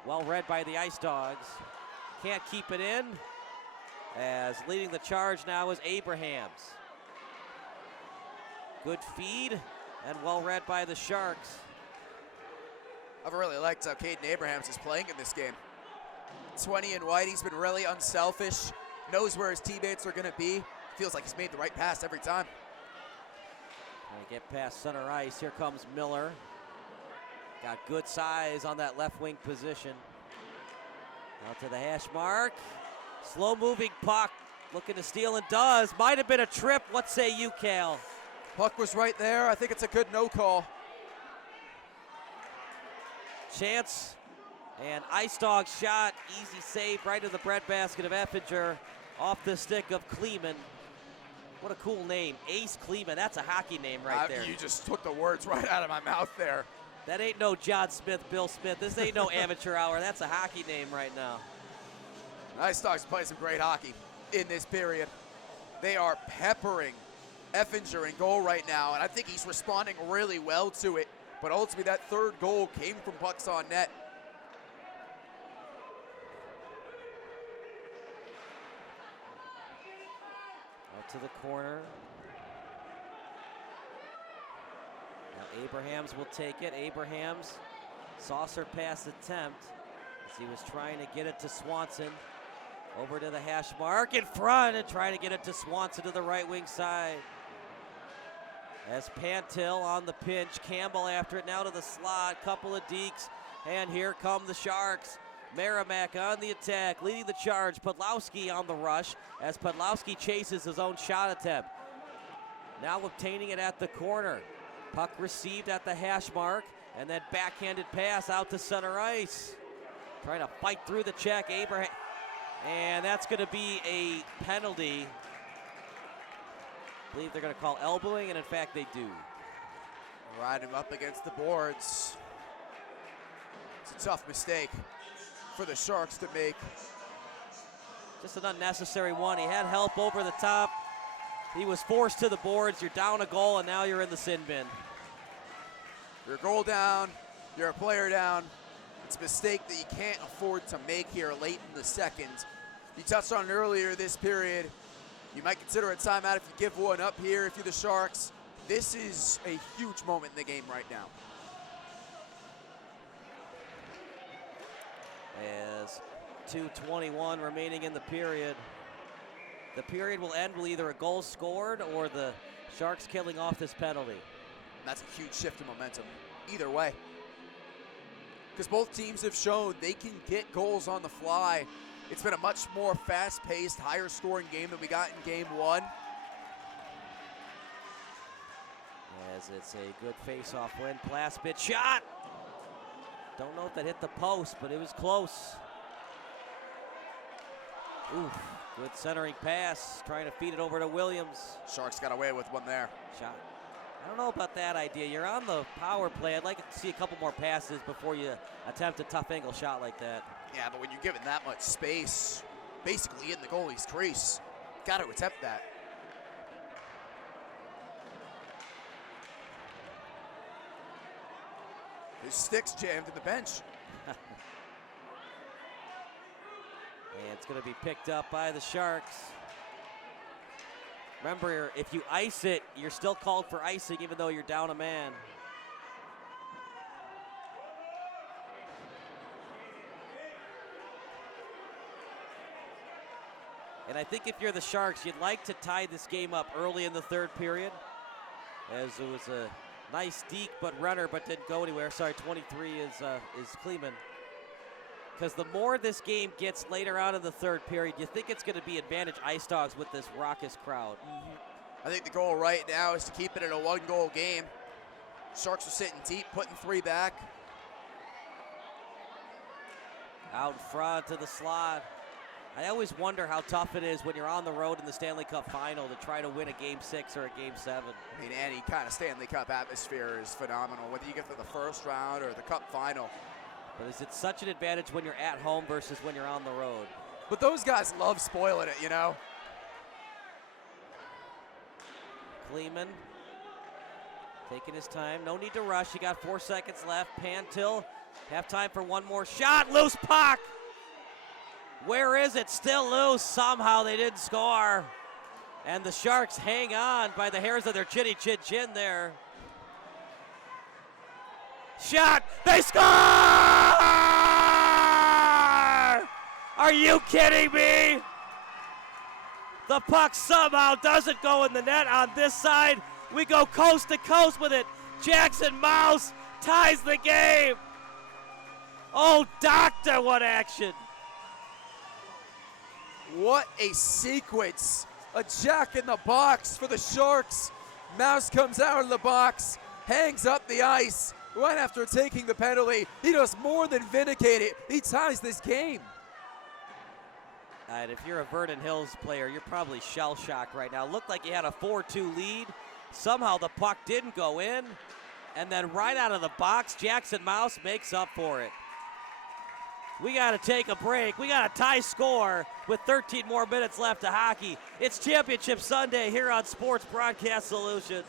well read by the IceDogs. Can't keep it in. As leading the charge now is Abrahams. Good feed and well read by the Sharks. I've really liked how Caden Abrahams is playing in this game. 20 and white, he's been really unselfish. Knows where his teammates are gonna be. Feels like he's made the right pass every time. Trying to get past center ice. Here comes Miller. Got good size on that left wing position. Out to the hash mark. Slow moving puck. Looking to steal and does. Might have been a trip. What say you, Cal? Puck was right there. I think it's a good no call. Chance and IceDogs shot. Easy save right to the breadbasket of Effinger. Off the stick of Kleeman. What a cool name. Ace Kleeman. That's a hockey name right there. You just took the words right out of my mouth there. That ain't no John Smith, Bill Smith. This ain't no amateur hour. That's a hockey name right now. IceDogs play some great hockey in this period. They are peppering Effinger in goal right now, and I think he's responding really well to it. But ultimately, that third goal came from pucks on net. Out to the corner. Now Abrahams will take it. Abrahams, saucer pass attempt as he was trying to get it to Swanson. Over to the hash mark in front and trying to get it to Swanson to the right wing side. As Pantil on the pinch, Campbell after it, now to the slot, couple of dekes, and here come the Sharks. Meramec on the attack, leading the charge. Podlowski on the rush as Podlowski chases his own shot attempt. Now obtaining it at the corner. Puck received at the hash mark, and then backhanded pass out to center ice. Trying to fight through the check, Abraham, and that's going to be a penalty. I believe they're going to call elbowing, and in fact they do. Ride him up against the boards. It's a tough mistake for the Sharks to make. Just an unnecessary one. He had help over the top. He was forced to the boards. You're down a goal, and now you're in the sin bin. You're a goal down. You're a player down. It's a mistake that you can't afford to make here late in the second. You touched on it earlier this period. You might consider a timeout if you give one up here if you're the Sharks. This is a huge moment in the game right now. As 2:21 remaining in the period. The period will end with either a goal scored or the Sharks killing off this penalty. And that's a huge shift in momentum, either way. Because both teams have shown they can get goals on the fly. It's been a much more fast-paced, higher-scoring game than we got in Game 1. As it's a good face-off win. Plaspit shot! Don't know if that hit the post, but it was close. Oof, good centering pass. Trying to feed it over to Williams. Sharks got away with one there. Shot. I don't know about that idea. You're on the power play. I'd like to see a couple more passes before you attempt a tough angle shot like that. Yeah, but when you're given that much space, basically in the goalie's crease, got to attempt that. His stick's jammed in the bench. And it's going to be picked up by the Sharks. Remember, if you ice it, you're still called for icing even though you're down a man. And I think if you're the Sharks, you'd like to tie this game up early in the third period, as it was a nice deke but runner but didn't go anywhere. Sorry, 23 is Kleeman. Because the more this game gets later on in the third period, you think it's going to be advantage IceDogs with this raucous crowd. I think the goal right now is to keep it at a one-goal game. Sharks are sitting deep, putting 3 back. Out in front to the slot. I always wonder how tough it is when you're on the road in the Stanley Cup final to try to win a Game 6 or a Game 7. I mean, any kind of Stanley Cup atmosphere is phenomenal, whether you get to the first round or the Cup final. But is it such an advantage when you're at home versus when you're on the road? But those guys love spoiling it, you know? Kleeman taking his time. No need to rush. You got 4 seconds left. Pantil, have time for one more shot. Loose puck. Where is it? Still loose. Somehow they didn't score. And the Sharks hang on by the hairs of their chinny chin chin there. Shot. They score! Are you kidding me? The puck somehow doesn't go in the net on this side. We go coast to coast with it. Jackson Mouse ties the game. Oh, doctor, what action. What a sequence. A jack in the box for the Sharks. Mouse comes out of the box, hangs up the ice right after taking the penalty. He does more than vindicate it. He ties this game. And if you're a Vernon Hills player, you're probably shell-shocked right now. Looked like you had a 4-2 lead. Somehow the puck didn't go in. And then right out of the box, Jackson Mouse makes up for it. We got to take a break. We got a tie score with 13 more minutes left of hockey. It's Championship Sunday here on Sports Broadcast Solutions.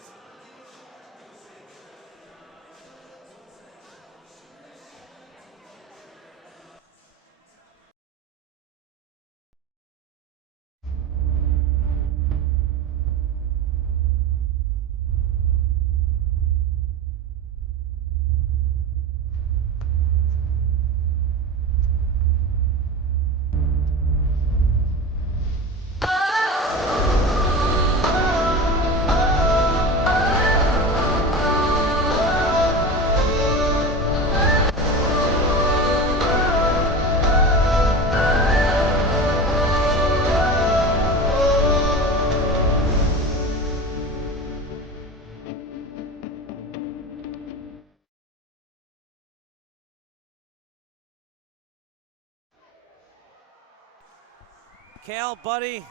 Cal, buddy,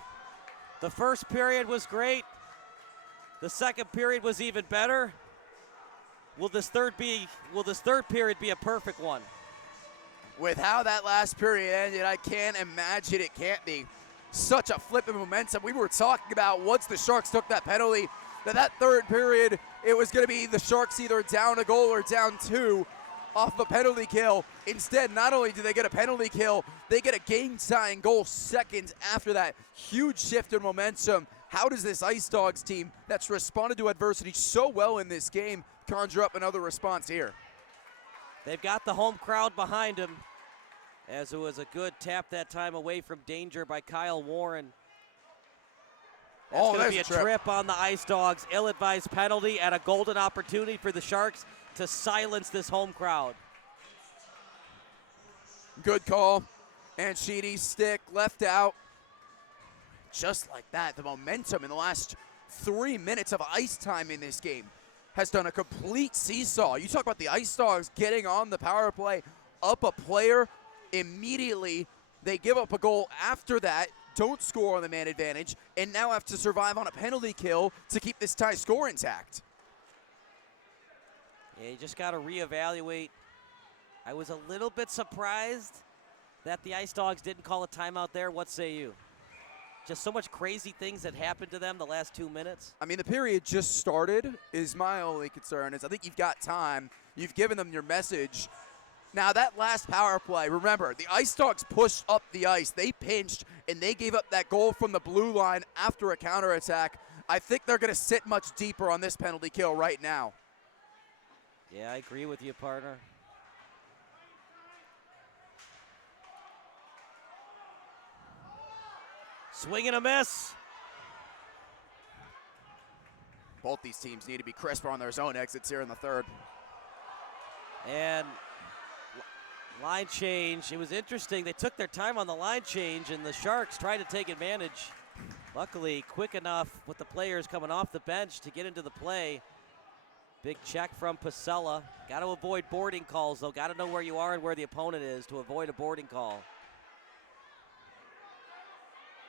the first period was great. The second period was even better. Will this third period be a perfect one? With how that last period ended, I can't imagine it can't be. Such a flip in momentum. We were talking about once the Sharks took that penalty, that third period, it was going to be the Sharks either down a goal or down 2 off a penalty kill. Instead, not only do they get a penalty kill, they get a game-tying goal seconds after that. Huge shift in momentum. How does this IceDogs team that's responded to adversity so well in this game conjure up another response here? They've got the home crowd behind them, as it was a good tap that time away from danger by Kyle Warren. That's going to be a trip on the IceDogs. Ill-advised penalty and a golden opportunity for the Sharks to silence this home crowd. Good call. And Sheedy's stick left out. Just like that, the momentum in the last 3 minutes of ice time in this game has done a complete seesaw. You talk about the IceDogs getting on the power play, up a player immediately. They give up a goal after that, don't score on the man advantage, and now have to survive on a penalty kill to keep this tie score intact. Yeah, you just got to reevaluate. I was a little bit surprised that the IceDogs didn't call a timeout there. What say you? Just so much crazy things that happened to them the last 2 minutes. I mean, the period just started is my only concern. Is I think you've got time. You've given them your message. Now, that last power play, remember, the IceDogs pushed up the ice. They pinched, and they gave up that goal from the blue line after a counterattack. I think they're going to sit much deeper on this penalty kill right now. Yeah, I agree with you, partner. Swing and a miss. Both these teams need to be crisper on their zone exits here in the third. And line change. It was interesting. They took their time on the line change, and the Sharks tried to take advantage. Luckily, quick enough with the players coming off the bench to get into the play. Big check from Pasella. Got to avoid boarding calls, though. Got to know where you are and where the opponent is to avoid a boarding call.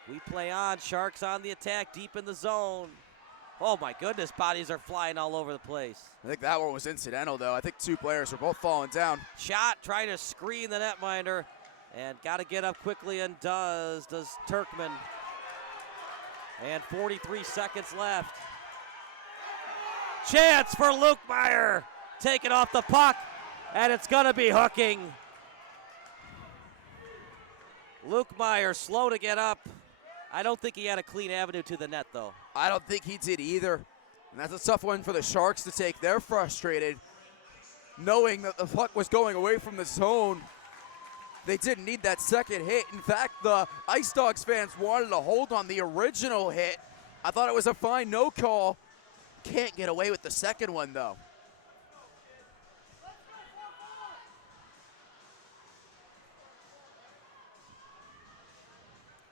We play on. Sharks on the attack, deep in the zone. Oh, my goodness. Bodies are flying all over the place. I think that one was incidental, though. I think two players were both falling down. Shot, trying to screen the netminder. And got to get up quickly, and does Turkman. And 43 seconds left. Chance for Lukemire. Taking off the puck, and it's going to be hooking. Lukemire slow to get up. I don't think he had a clean avenue to the net, though. I don't think he did either. And that's a tough one for the Sharks to take. They're frustrated, knowing that the puck was going away from the zone. They didn't need that second hit. In fact, the IceDogs fans wanted to hold on the original hit. I thought it was a fine no call. Can't get away with the second one, though.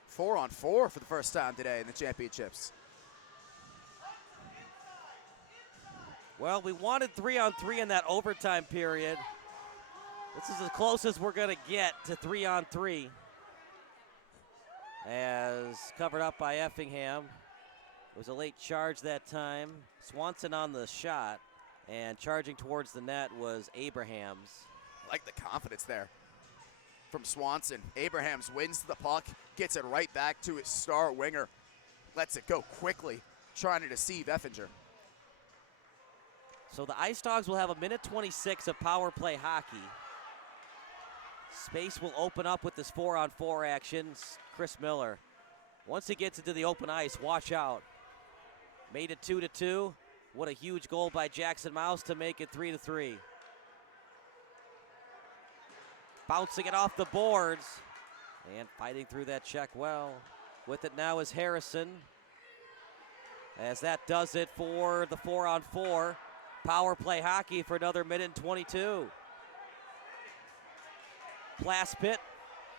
Four on four for the first time today in the championships. Well, we wanted 3-on-3 in that overtime period. This is as close as we're going to get to 3-on-3. As covered up by Effingham. It was a late charge that time. Swanson on the shot, and charging towards the net was Abrahams. I like the confidence there from Swanson. Abrahams wins the puck, gets it right back to his star winger. Lets it go quickly, trying to deceive Effinger. So the IceDogs will have a minute 26 of power play hockey. Space will open up with this 4-on-4 action. Chris Miller, once he gets into the open ice, watch out. Made it 2-2. What a huge goal by Jackson Mouse to make it 3-3. Bouncing it off the boards and fighting through that check well. With it now is Harrison. As that does it for the 4-on-4. Power play hockey for another minute and 22. Plaspit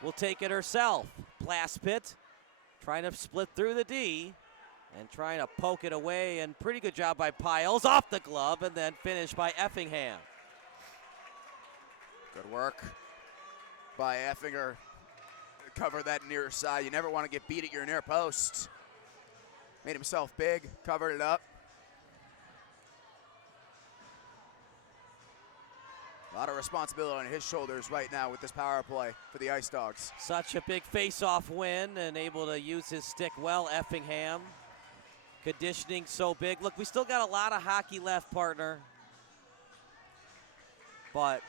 will take it herself. Plaspit trying to split through the D and trying to poke it away, and pretty good job by Piles off the glove, and then finished by Effingham. Good work by Effinger. Cover that near side. You never want to get beat at your near post. Made himself big, covered it up. A lot of responsibility on his shoulders right now with this power play for the IceDogs. Such a big face-off win, and able to use his stick well, Effingham. Conditioning so big. Look, we still got a lot of hockey left, partner. But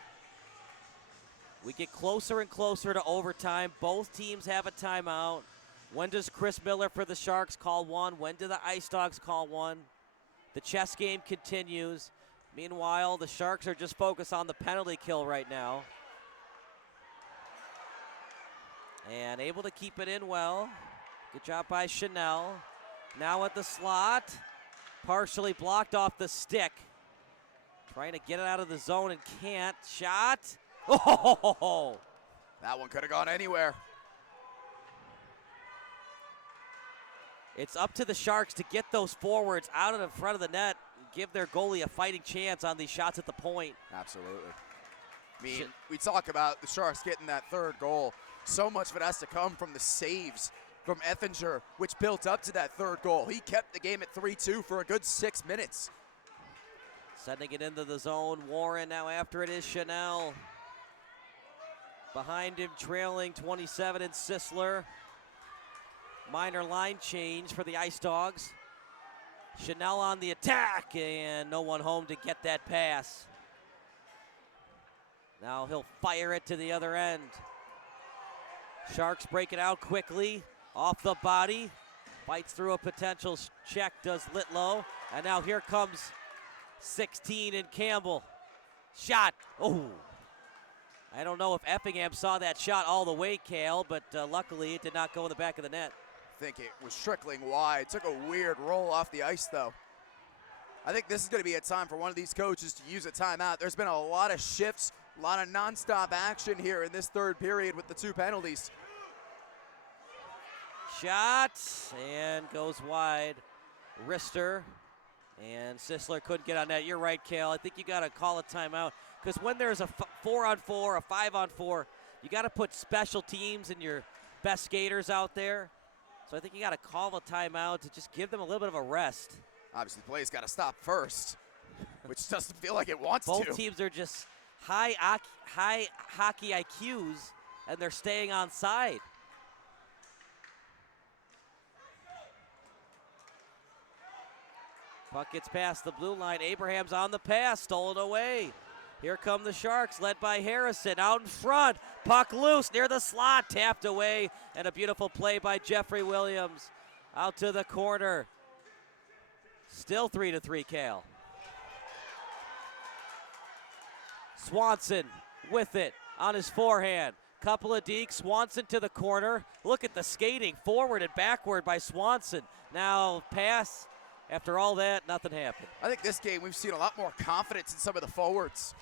we get closer and closer to overtime. Both teams have a timeout. When does Chris Miller for the Sharks call one? When do the IceDogs call one? The chess game continues. Meanwhile, the Sharks are just focused on the penalty kill right now. And able to keep it in well. Good job by Chanel. Now at the slot. Partially blocked off the stick. Trying to get it out of the zone and can't. Shot. Oh! That one could have gone anywhere. It's up to the Sharks to get those forwards out of the front of the net. Give their goalie a fighting chance on these shots at the point. Absolutely. I mean, we talk about the Sharks getting that third goal. So much of it has to come from the saves from Effinger, which built up to that third goal. He kept the game at 3-2 for a good 6 minutes. Sending it into the zone. Warren now after it is Chanel. Behind him, trailing 27 and Sisler. Minor line change for the IceDogs. Chanel on the attack, and no one home to get that pass. Now he'll fire it to the other end. Sharks break it out quickly, off the body. Fights through a potential check, does Litlow. And now here comes 16 in Campbell. Shot. Oh. I don't know if Effingham saw that shot all the way, Cale, but luckily it did not go in the back of the net. I think it was trickling wide. Took a weird roll off the ice, though. I think this is going to be a time for one of these coaches to use a timeout. There's been a lot of shifts, a lot of nonstop action here in this third period with the 2 penalties. Shot, and goes wide. Rister, and Sisler couldn't get on that. You're right, Cale. I think you got to call a timeout, because when there's a 4-on-4, a 5-on-4, you got to put special teams and your best skaters out there. So I think you got to call a timeout to just give them a little bit of a rest. Obviously, the play's got to stop first, which doesn't feel like it wants to. Both teams are just high hockey IQs, and they're staying on side. Puck gets past the blue line. Abraham's on the pass, stolen away. Here come the Sharks, led by Harrison. Out in front, puck loose near the slot, tapped away, and a beautiful play by Jeffrey Williams. Out to the corner. Still 3-3, Cale. Swanson with it on his forehand. Couple of dekes, Swanson to the corner. Look at the skating, forward and backward by Swanson. Now pass. After all that, nothing happened. I think this game we've seen a lot more confidence in some of the forwards.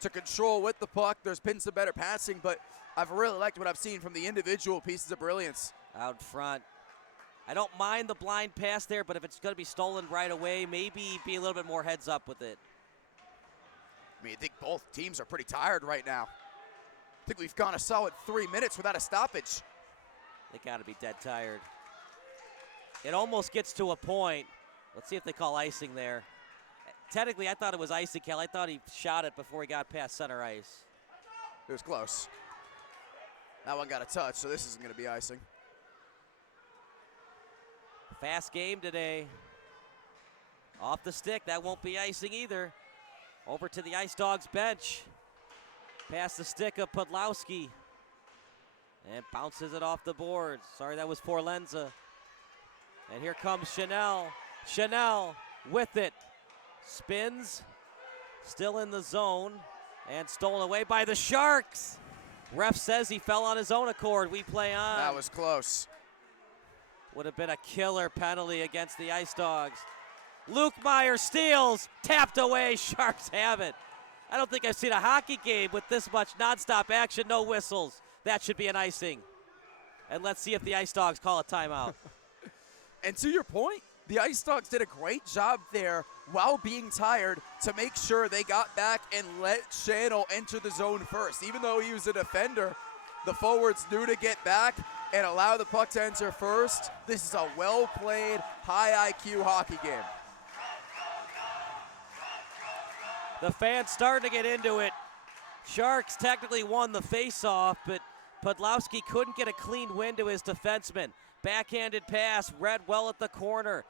To control with the puck, there's been some better passing, but I've really liked what I've seen from the individual pieces of brilliance. Out front. I don't mind the blind pass there, but if it's going to be stolen right away, maybe be a little bit more heads up with it. I mean, I think both teams are pretty tired right now. I think we've gone a solid 3 minutes without a stoppage. They got to be dead tired. It almost gets to a point. Let's see if they call icing there. Technically, I thought it was icing, Cal. I thought he shot it before he got past center ice. It was close. That one got a touch, so this isn't going to be icing. Fast game today. Off the stick, that won't be icing either. Over to the IceDogs bench. Past the stick of Podlowski. And bounces it off the boards. Sorry, that was Forlenza. And here comes Chanel. Chanel with it. Spins. Still in the zone. And stolen away by the Sharks. Ref says he fell on his own accord. We play on. That was close. Would have been a killer penalty against the IceDogs. Luke Meyer steals. Tapped away. Sharks have it. I don't think I've seen a hockey game with this much nonstop action. No whistles. That should be an icing. And let's see if the IceDogs call a timeout. And to your point, the IceDogs did a great job there while being tired to make sure they got back and let Channel enter the zone first. Even though he was a defender, the forwards knew to get back and allow the puck to enter first. This is a well-played, high IQ hockey game. The fans starting to get into it. Sharks technically won the face-off, but Podlowski couldn't get a clean win to his defenseman. Backhanded pass, read well at the corner.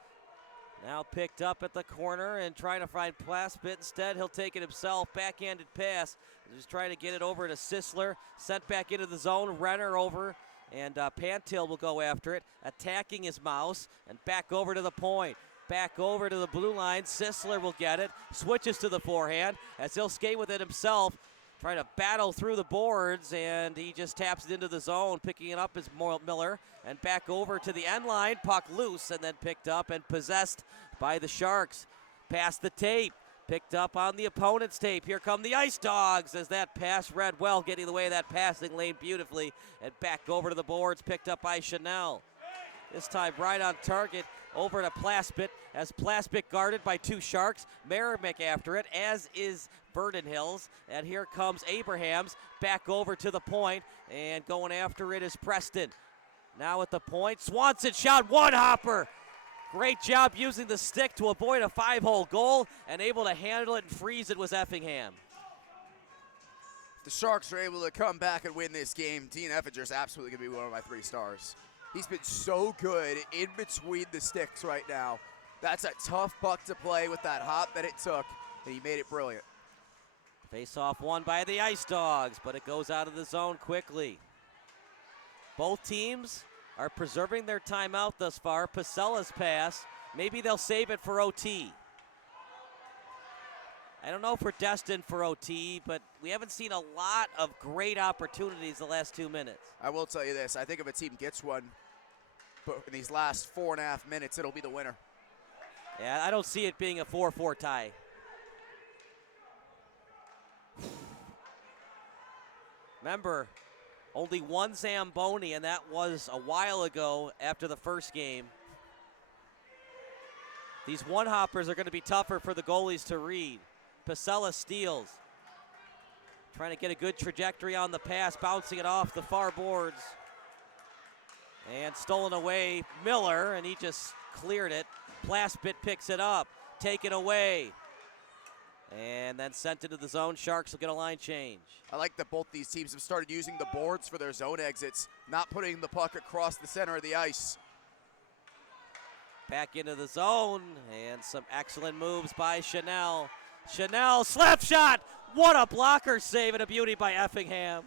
Now picked up at the corner and trying to find Plaspit. Instead, he'll take it himself. Backhanded pass. Just trying to get it over to Sisler. Sent back into the zone. Renner over. And Pantil will go after it. Attacking his mouse. And back over to the point. Back over to the blue line. Sisler will get it. Switches to the forehand as he'll skate with it himself. Trying to battle through the boards, and he just taps it into the zone. Picking it up is Miller, and back over to the end line. Puck loose, and then picked up and possessed by the Sharks. Past the tape, picked up on the opponent's tape. Here come the IceDogs as that pass read well, getting the way of that passing lane beautifully, and back over to the boards, picked up by Chanel. This time right on target, over to Plaspit, as Plaspit guarded by 2 Sharks. Meramec after it, as is Vernon Hills. And here comes Abrahams, back over to the point, and going after it is Preston. Now at the point, Swanson shot, one-hopper. Great job using the stick to avoid a 5-hole goal, and able to handle it and freeze it was Effingham. If the Sharks are able to come back and win this game, Dean Effinger's absolutely going to be one of my 3 stars. He's been so good in between the sticks right now. That's a tough puck to play with that hop that it took, and he made it brilliant. Face-off won by the IceDogs, but it goes out of the zone quickly. Both teams are preserving their timeout thus far. Pacella's pass. Maybe they'll save it for OT. I don't know if we're destined for OT, but we haven't seen a lot of great opportunities the last 2 minutes. I will tell you this. I think if a team gets one, but in these last 4.5 minutes, it'll be the winner. Yeah, I don't see it being a 4-4 tie. Remember, only one Zamboni, and that was a while ago after the first game. These one-hoppers are going to be tougher for the goalies to read. Pacella steals. Trying to get a good trajectory on the pass, bouncing it off the far boards. And stolen away, Miller, and he just cleared it. Plaspit picks it up, taken away. And then sent into the zone. Sharks will get a line change. I like that both these teams have started using the boards for their zone exits, not putting the puck across the center of the ice. Back into the zone, and some excellent moves by Chanel. Chanel, slap shot! What a blocker save and a beauty by Effingham.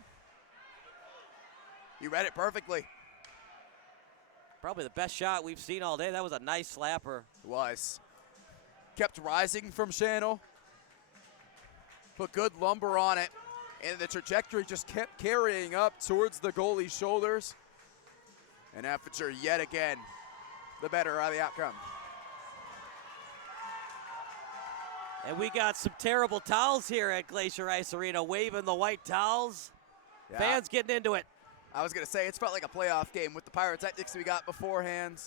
You read it perfectly. Probably the best shot we've seen all day. That was a nice slapper. It was. Kept rising from Channel. Put good lumber on it. And the trajectory just kept carrying up towards the goalie's shoulders. And Effinger yet again, the better of the outcome. And we got some terrible towels here at Glacier Ice Arena, waving the white towels. Yeah. Fans getting into it. I was going to say, it's felt like a playoff game with the pyrotechnics we got beforehand.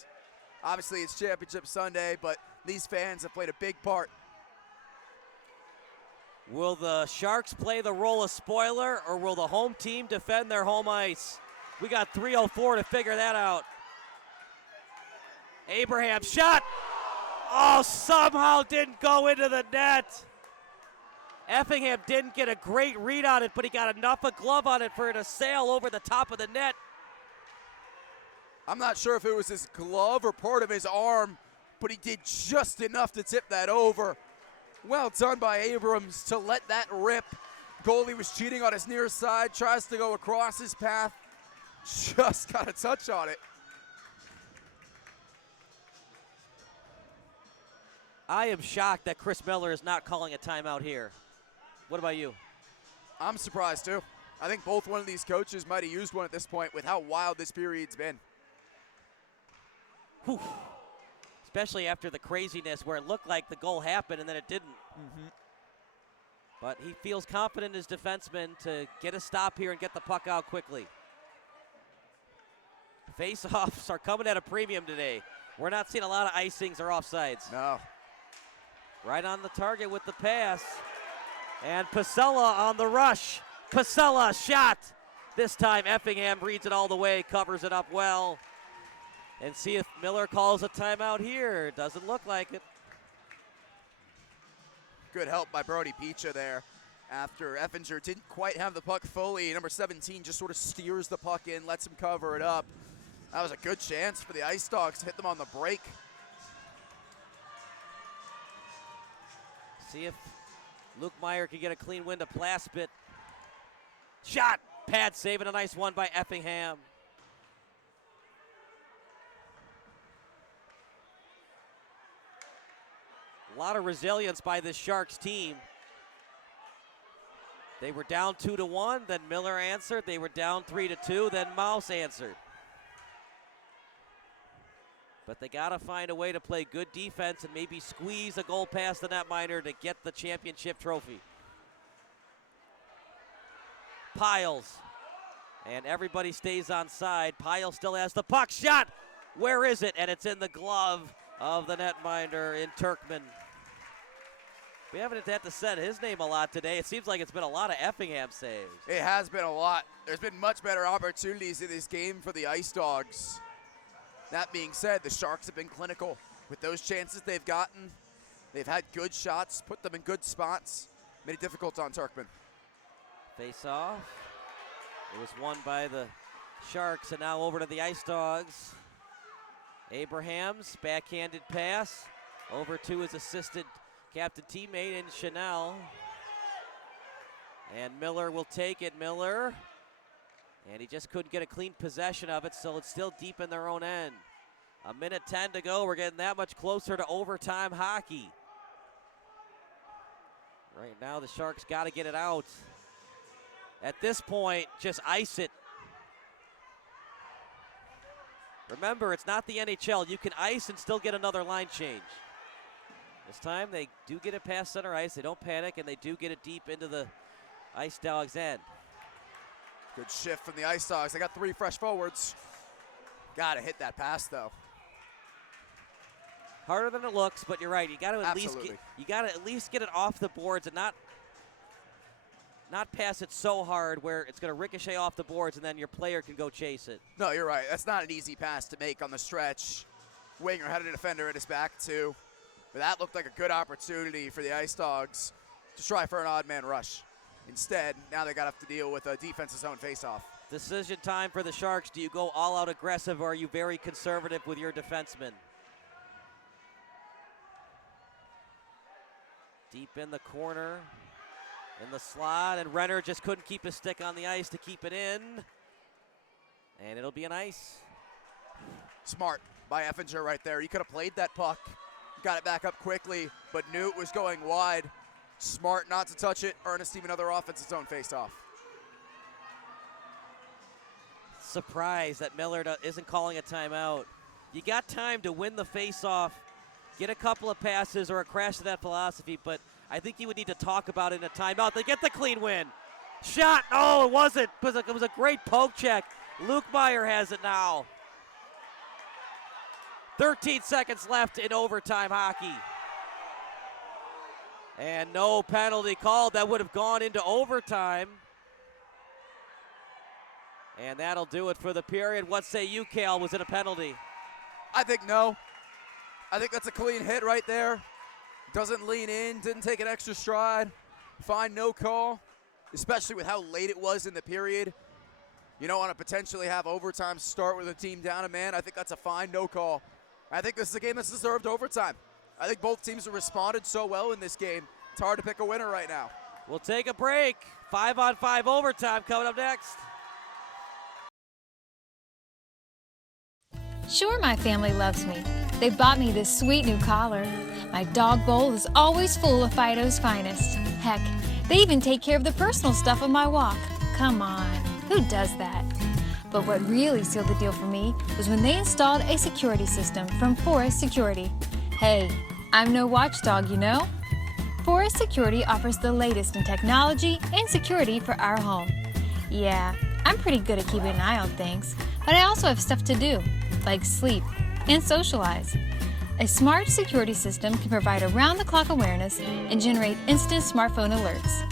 Obviously, it's Championship Sunday, but these fans have played a big part. Will the Sharks play the role of spoiler, or will the home team defend their home ice? We got 3:04 to figure that out. Abraham shot. Oh, somehow didn't go into the net. Effingham didn't get a great read on it, but he got enough of glove on it for it to sail over the top of the net. I'm not sure if it was his glove or part of his arm, but he did just enough to tip that over. Well done by Abrams to let that rip. Goalie was cheating on his near side, tries to go across his path. Just got a touch on it. I am shocked that Chris Miller is not calling a timeout here. What about you? I'm surprised too. I think both one of these coaches might have used one at this point with how wild this period's been. Whew. Especially after the craziness where it looked like the goal happened and then it didn't. But he feels confident in his defenseman to get a stop here and get the puck out quickly. Face-offs are coming at a premium today. We're not seeing a lot of icings or offsides. No. Right on the target with the pass. And Pacella on the rush. Pacella shot. This time Effingham reads it all the way, covers it up well. And see if Miller calls a timeout here. Doesn't look like it. Good help by Brody Picha there. After Effinger didn't quite have the puck fully, number 17 just sort of steers the puck in, lets him cover it up. That was a good chance for the IceDogs to hit them on the break. See if Luke Meyer can get a clean win to Plaspit. Shot! Pad saving a nice one by Effingham. A lot of resilience by this Sharks team. They were down 2-1, then Miller answered. They were down 3-2, then Mouse answered. But they got to find a way to play good defense and maybe squeeze a goal past the netminder to get the championship trophy. Piles. And everybody stays on side. Piles still has the puck. Shot! Where is it? And it's in the glove of the netminder in Turkman. We haven't had to say his name a lot today. It seems like it's been a lot of Effingham saves. It has been a lot. There's been much better opportunities in this game for the IceDogs. That being said, the Sharks have been clinical. With those chances they've gotten, they've had good shots, put them in good spots, made it difficult on Turkman. Face off. It was won by the Sharks, and now over to the IceDogs. Abraham's backhanded pass over to his assistant captain teammate in Chanel. And Miller will take it. Miller. And he just couldn't get a clean possession of it, so it's still deep in their own end. 1:10 to go. We're getting that much closer to overtime hockey. Right now, the Sharks got to get it out. At this point, just ice it. Remember, it's not the NHL. You can ice and still get another line change. This time, they do get it past center ice. They don't panic, and they do get it deep into the IceDogs' end. Good shift from the IceDogs. They got 3 fresh forwards. Got to hit that pass, though. Harder than it looks, but you're right. You got to at least get it off the boards and not pass it so hard where it's going to ricochet off the boards and then your player can go chase it. No, you're right. That's not an easy pass to make on the stretch. Winger had a defender at his back, too. But that looked like a good opportunity for the IceDogs to try for an odd man rush. Instead, now they got to have to deal with a defensive zone faceoff. Decision time for the Sharks. Do you go all out aggressive or are you very conservative with your defensemen? Deep in the corner, in the slot, and Renner just couldn't keep his stick on the ice to keep it in. And it'll be an ice. Smart by Effinger right there. He could have played that puck, got it back up quickly, but knew it was going wide. Smart not to touch it, earn us another offensive zone faceoff. Surprised that Miller isn't calling a timeout. You got time to win the faceoff, get a couple of passes or a crash to that philosophy, but I think you would need to talk about it in a timeout. They get the clean win. Shot, no, it wasn't. It was a great poke check. Luke Meyer has it now. 13 seconds left in overtime hockey. And no penalty called. That would have gone into overtime. And that'll do it for the period. What say you, Cale? Was it a penalty? I think no. I think that's a clean hit right there. Doesn't lean in, didn't take an extra stride. Fine, no call, especially with how late it was in the period. You don't want to potentially have overtime start with a team down a man. I think that's a fine, no call. I think this is a game that's deserved overtime. I think both teams have responded so well in this game. It's hard to pick a winner right now. We'll take a break. 5-on-5 overtime coming up next. Sure, my family loves me. They bought me this sweet new collar. My dog bowl is always full of Fido's finest. Heck, they even take care of the personal stuff on my walk. Come on, who does that? But what really sealed the deal for me was when they installed a security system from Forest Security. Hey, I'm no watchdog, you know? Forest Security offers the latest in technology and security for our home. Yeah, I'm pretty good at keeping an eye on things, but I also have stuff to do, like sleep and socialize. A smart security system can provide around-the-clock awareness and generate instant smartphone alerts.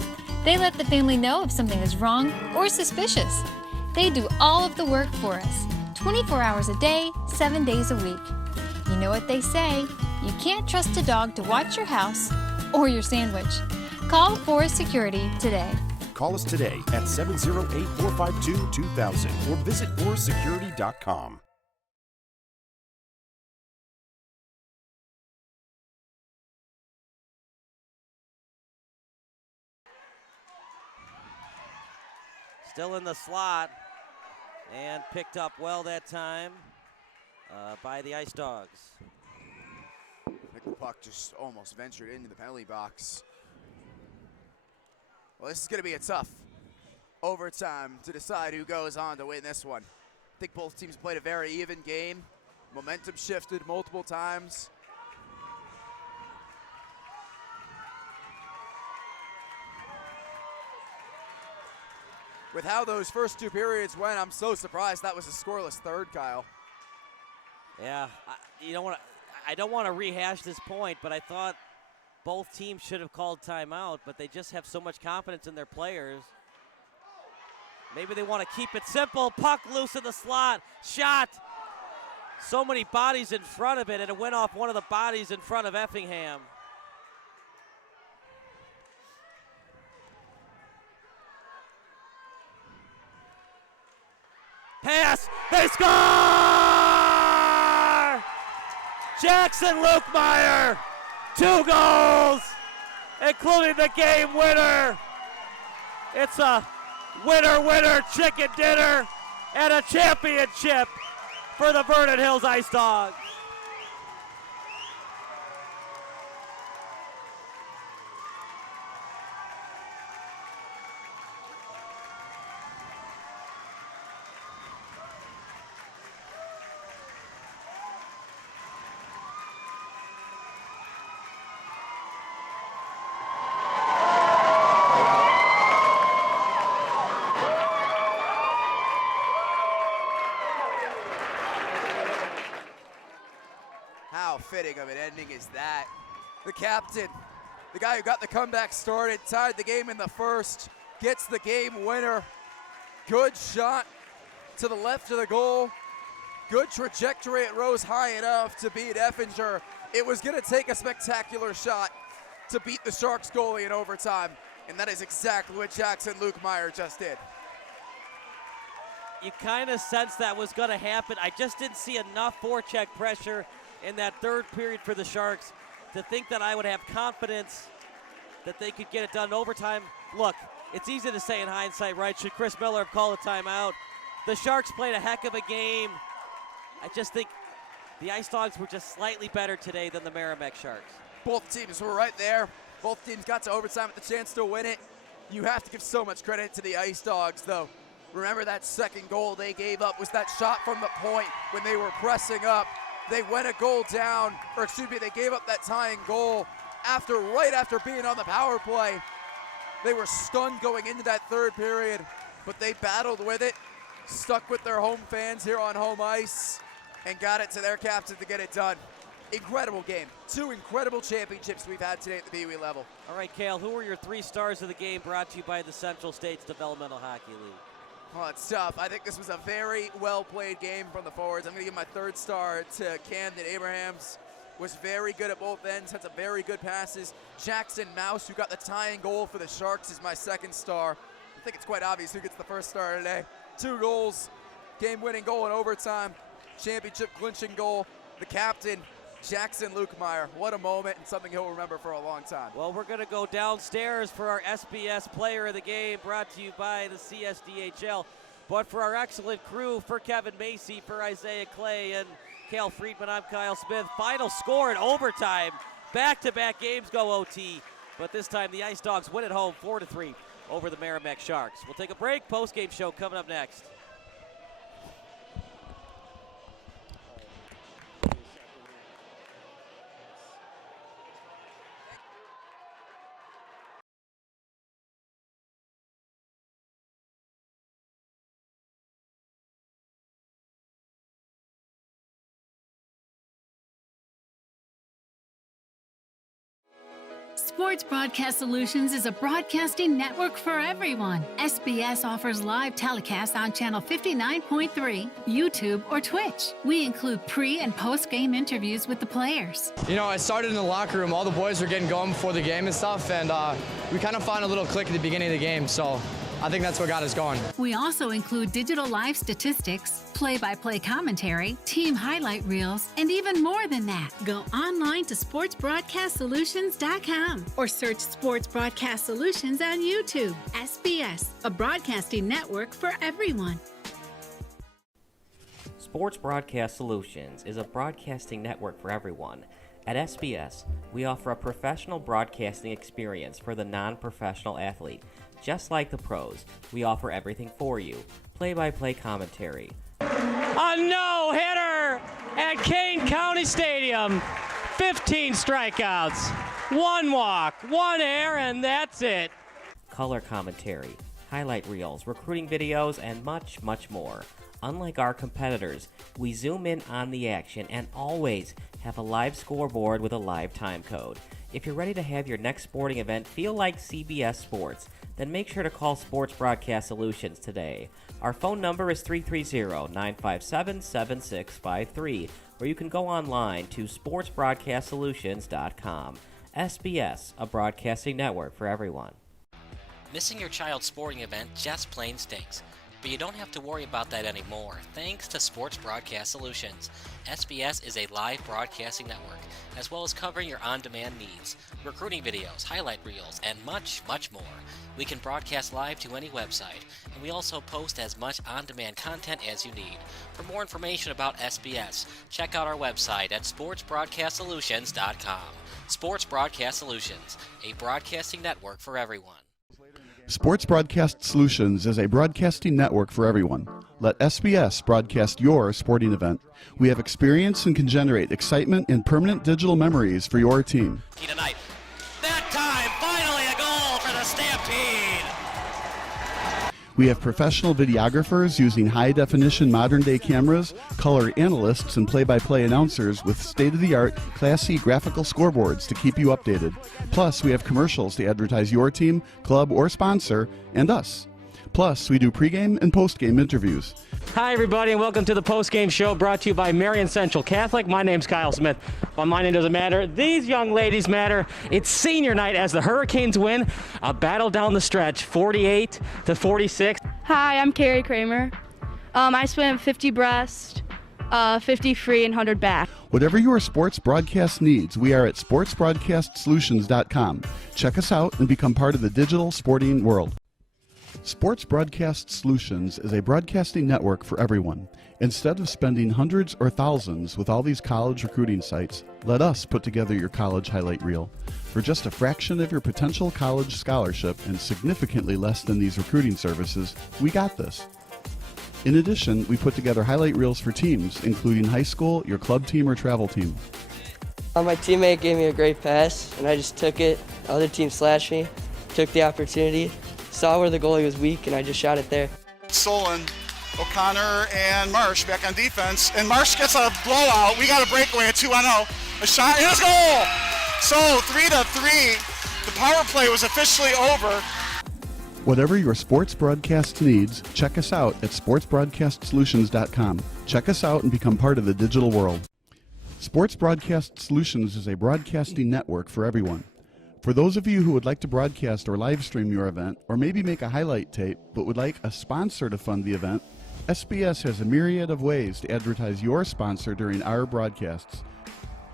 They let the family know if something is wrong or suspicious. They do all of the work for us, 24 hours a day, 7 days a week. You know what they say, you can't trust a dog to watch your house or your sandwich. Call Forest Security today. Call us today at 708-452-2000 or visit forestsecurity.com. Still in the slot and picked up well that time by the IceDogs. I think the puck just almost ventured into the penalty box. Well, this is going to be a tough overtime to decide who goes on to win this one. I think both teams played a very even game. Momentum shifted multiple times. With how those first 2 periods went, I'm so surprised that was a scoreless third, Kyle. Yeah, I don't want to rehash this point, but I thought both teams should have called timeout, but they just have so much confidence in their players. Maybe they want to keep it simple. Puck loose in the slot. Shot. So many bodies in front of it, and it went off one of the bodies in front of Effingham. Pass, they score! Jackson Lukemeyer, 2 goals, including the game winner. It's a Winner, winner, chicken dinner, and a championship for the Vernon Hills IceDogs. How fitting of an ending is that? The captain, the guy who got the comeback started, tied the game in the first, gets the game winner. Good shot to the left of the goal. Good trajectory. It rose high enough to beat Effinger. It was going to take a spectacular shot to beat the Sharks goalie in overtime, and that is exactly what Jackson Lukemeyer just did. You kind of sensed that was going to happen. I just didn't see enough forecheck pressure in that third period for the Sharks to think that I would have confidence that they could get it done in overtime. Look, it's easy to say in hindsight, right? Should Chris Miller have called a timeout? The Sharks played a heck of a game. I just think the IceDogs were just slightly better today than the Meramec Sharks. Both teams were right there. Both teams got to overtime with the chance to win it. You have to give so much credit to the IceDogs, though. Remember that second goal they gave up was that shot from the point when they were pressing up. They went a goal down, or excuse me, they gave up that tying goal right after being on the power play. They were stunned going into that third period, but they battled with it, stuck with their home fans here on home ice, and got it to their captain to get it done. Incredible game. 2 incredible championships we've had today at the PeeWee level. All right, Cale, who were your 3 stars of the game brought to you by the Central States Developmental Hockey League? Well, it's tough. I think this was a very well-played game from the forwards. I'm going to give my 3rd star to Camden Abrahams. Was very good at both ends, had some very good passes. Jackson Mouse, who got the tying goal for the Sharks, is my 2nd star. I think it's quite obvious who gets the 1st star today. 2 goals, game-winning goal in overtime, championship-clinching goal. The captain, Jackson Lukemeyer. What a moment and something he'll remember for a long time. Well, we're going to go downstairs for our SBS Player of the Game, brought to you by the CSDHL. But for our excellent crew, for Kevin Macy, for Isaiah Clay, and Cale Friedman, I'm Kyle Smith. Final score in overtime. Back-to-back games go OT. But this time the IceDogs win at home 4-3 over the Meramec Sharks. We'll take a break. Post-game show coming up next. Sports Broadcast Solutions is a broadcasting network for everyone. SBS offers live telecasts on Channel 59.3, YouTube, or Twitch. We include pre- and post-game interviews with the players. You know, I started in the locker room. All the boys were getting going before the game and stuff, and we kind of found a little click at the beginning of the game, so I think that's what got us going. We also include digital live statistics, play-by-play commentary, team highlight reels, and even more than that. Go online to sportsbroadcastsolutions.com or search Sports Broadcast Solutions on YouTube. SBS, a broadcasting network for everyone. Sports Broadcast Solutions is a broadcasting network for everyone. At SBS, we offer a professional broadcasting experience for the non-professional athlete. Just like the pros, we offer everything for you. Play-by-play commentary. A no-hitter at Kane County Stadium. 15 strikeouts, 1 walk, 1 error, and that's it. Color commentary, highlight reels, recruiting videos, and much, much more. Unlike our competitors, we zoom in on the action and always have a live scoreboard with a live time code. If you're ready to have your next sporting event feel like CBS Sports, then make sure to call Sports Broadcast Solutions today. Our phone number is 330-957-7653, or you can go online to sportsbroadcastsolutions.com. SBS, a broadcasting network for everyone. Missing your child's sporting event just plain stinks. But you don't have to worry about that anymore, thanks to Sports Broadcast Solutions. SBS is a live broadcasting network, as well as covering your on-demand needs, recruiting videos, highlight reels, and much, much more. We can broadcast live to any website, and we also post as much on-demand content as you need. For more information about SBS, check out our website at sportsbroadcastsolutions.com. Sports Broadcast Solutions, a broadcasting network for everyone. Sports Broadcast Solutions is a broadcasting network for everyone. Let SBS broadcast your sporting event. We have experience and can generate excitement and permanent digital memories for your team. Tonight. That time, finally a goal for the Stampede! We have professional videographers using high-definition modern-day cameras, color analysts, and play-by-play announcers with state-of-the-art, classy graphical scoreboards to keep you updated. Plus, we have commercials to advertise your team, club, or sponsor, and us. Plus, we do pregame and postgame interviews. Hi, everybody, and welcome to the postgame show brought to you by Marion Central Catholic. My name's Kyle Smith, but my name doesn't matter. These young ladies matter. It's senior night as the Hurricanes win a battle down the stretch, 48-46. Hi, I'm Carrie Kramer. I swim 50 breast, 50 free, and 100 back. Whatever your sports broadcast needs, we are at sportsbroadcastsolutions.com. Check us out and become part of the digital sporting world. Sports Broadcast Solutions is a broadcasting network for everyone. Instead of spending hundreds or thousands with all these college recruiting sites, let us put together your college highlight reel. For just a fraction of your potential college scholarship and significantly less than these recruiting services, we got this. In addition, we put together highlight reels for teams, including high school, your club team, or travel team. My teammate gave me a great pass, and I just took it. The other team slashed me, took the opportunity, saw where the goalie was weak, and I just shot it there. Solon, O'Connor, and Marsh back on defense, and Marsh gets a blowout. We got a breakaway at 2-0. A shot, and a goal! So 3-3, the power play was officially over. Whatever your sports broadcast needs, check us out at sportsbroadcastsolutions.com. Check us out and become part of the digital world. Sports Broadcast Solutions is a broadcasting network for everyone. For those of you who would like to broadcast or live stream your event, or maybe make a highlight tape, but would like a sponsor to fund the event, SBS has a myriad of ways to advertise your sponsor during our broadcasts.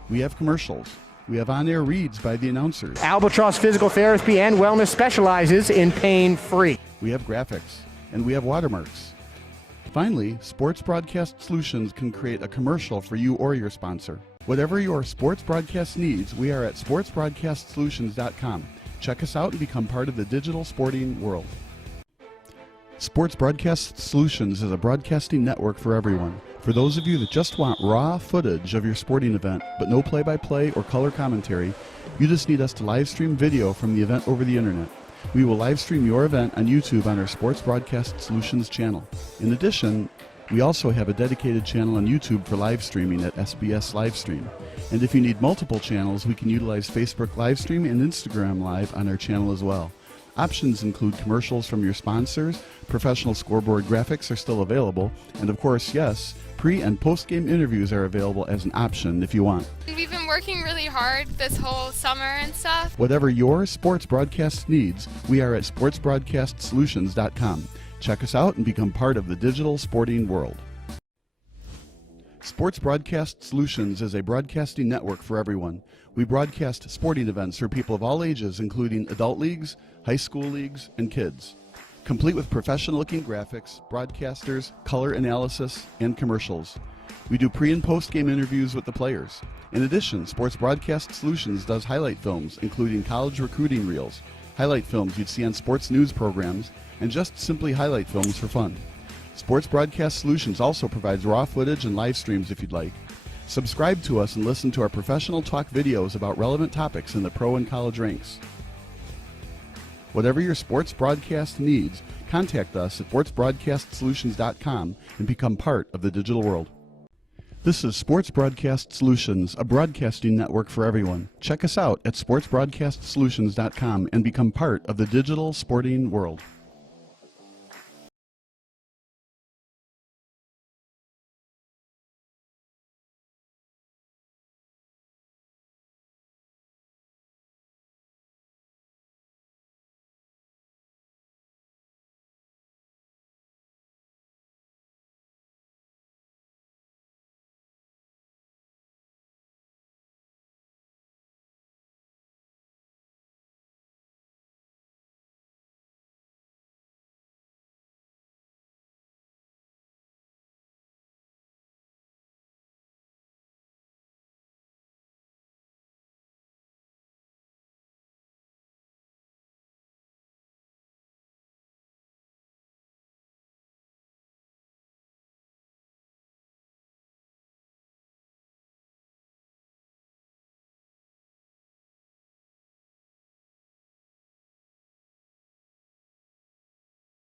We have commercials. We have on-air reads by the announcers. Albatross Physical Therapy and Wellness specializes in pain-free. We have graphics, and we have watermarks. Finally, Sports Broadcast Solutions can create a commercial for you or your sponsor. Whatever your sports broadcast needs, we are at sportsbroadcastsolutions.com. Check us out and become part of the digital sporting world. Sports Broadcast Solutions is a broadcasting network for everyone. For those of you that just want raw footage of your sporting event, but no play-by-play or color commentary, you just need us to live stream video from the event over the internet. We will live stream your event on YouTube on our Sports Broadcast Solutions channel. In addition, we also have a dedicated channel on YouTube for live streaming at SBS Livestream. And if you need multiple channels, we can utilize Facebook Livestream and Instagram Live on our channel as well. Options include commercials from your sponsors, professional scoreboard graphics are still available, and of course, yes, pre- and post-game interviews are available as an option if you want. We've been working really hard this whole summer and stuff. Whatever your sports broadcast needs, we are at sportsbroadcastsolutions.com. Check us out and become part of the digital sporting world. Sports Broadcast Solutions is a broadcasting network for everyone. We broadcast sporting events for people of all ages, including adult leagues, high school leagues, and kids. Complete with professional-looking graphics, broadcasters, color analysis, and commercials. We do pre- and post-game interviews with the players. In addition, Sports Broadcast Solutions does highlight films, including college recruiting reels, highlight films you'd see on sports news programs, and just simply highlight films for fun. Sports Broadcast Solutions also provides raw footage and live streams if you'd like. Subscribe to us and listen to our professional talk videos about relevant topics in the pro and college ranks. Whatever your sports broadcast needs, contact us at sportsbroadcastsolutions.com and become part of the digital world. This is Sports Broadcast Solutions, a broadcasting network for everyone. Check us out at sportsbroadcastsolutions.com and become part of the digital sporting world.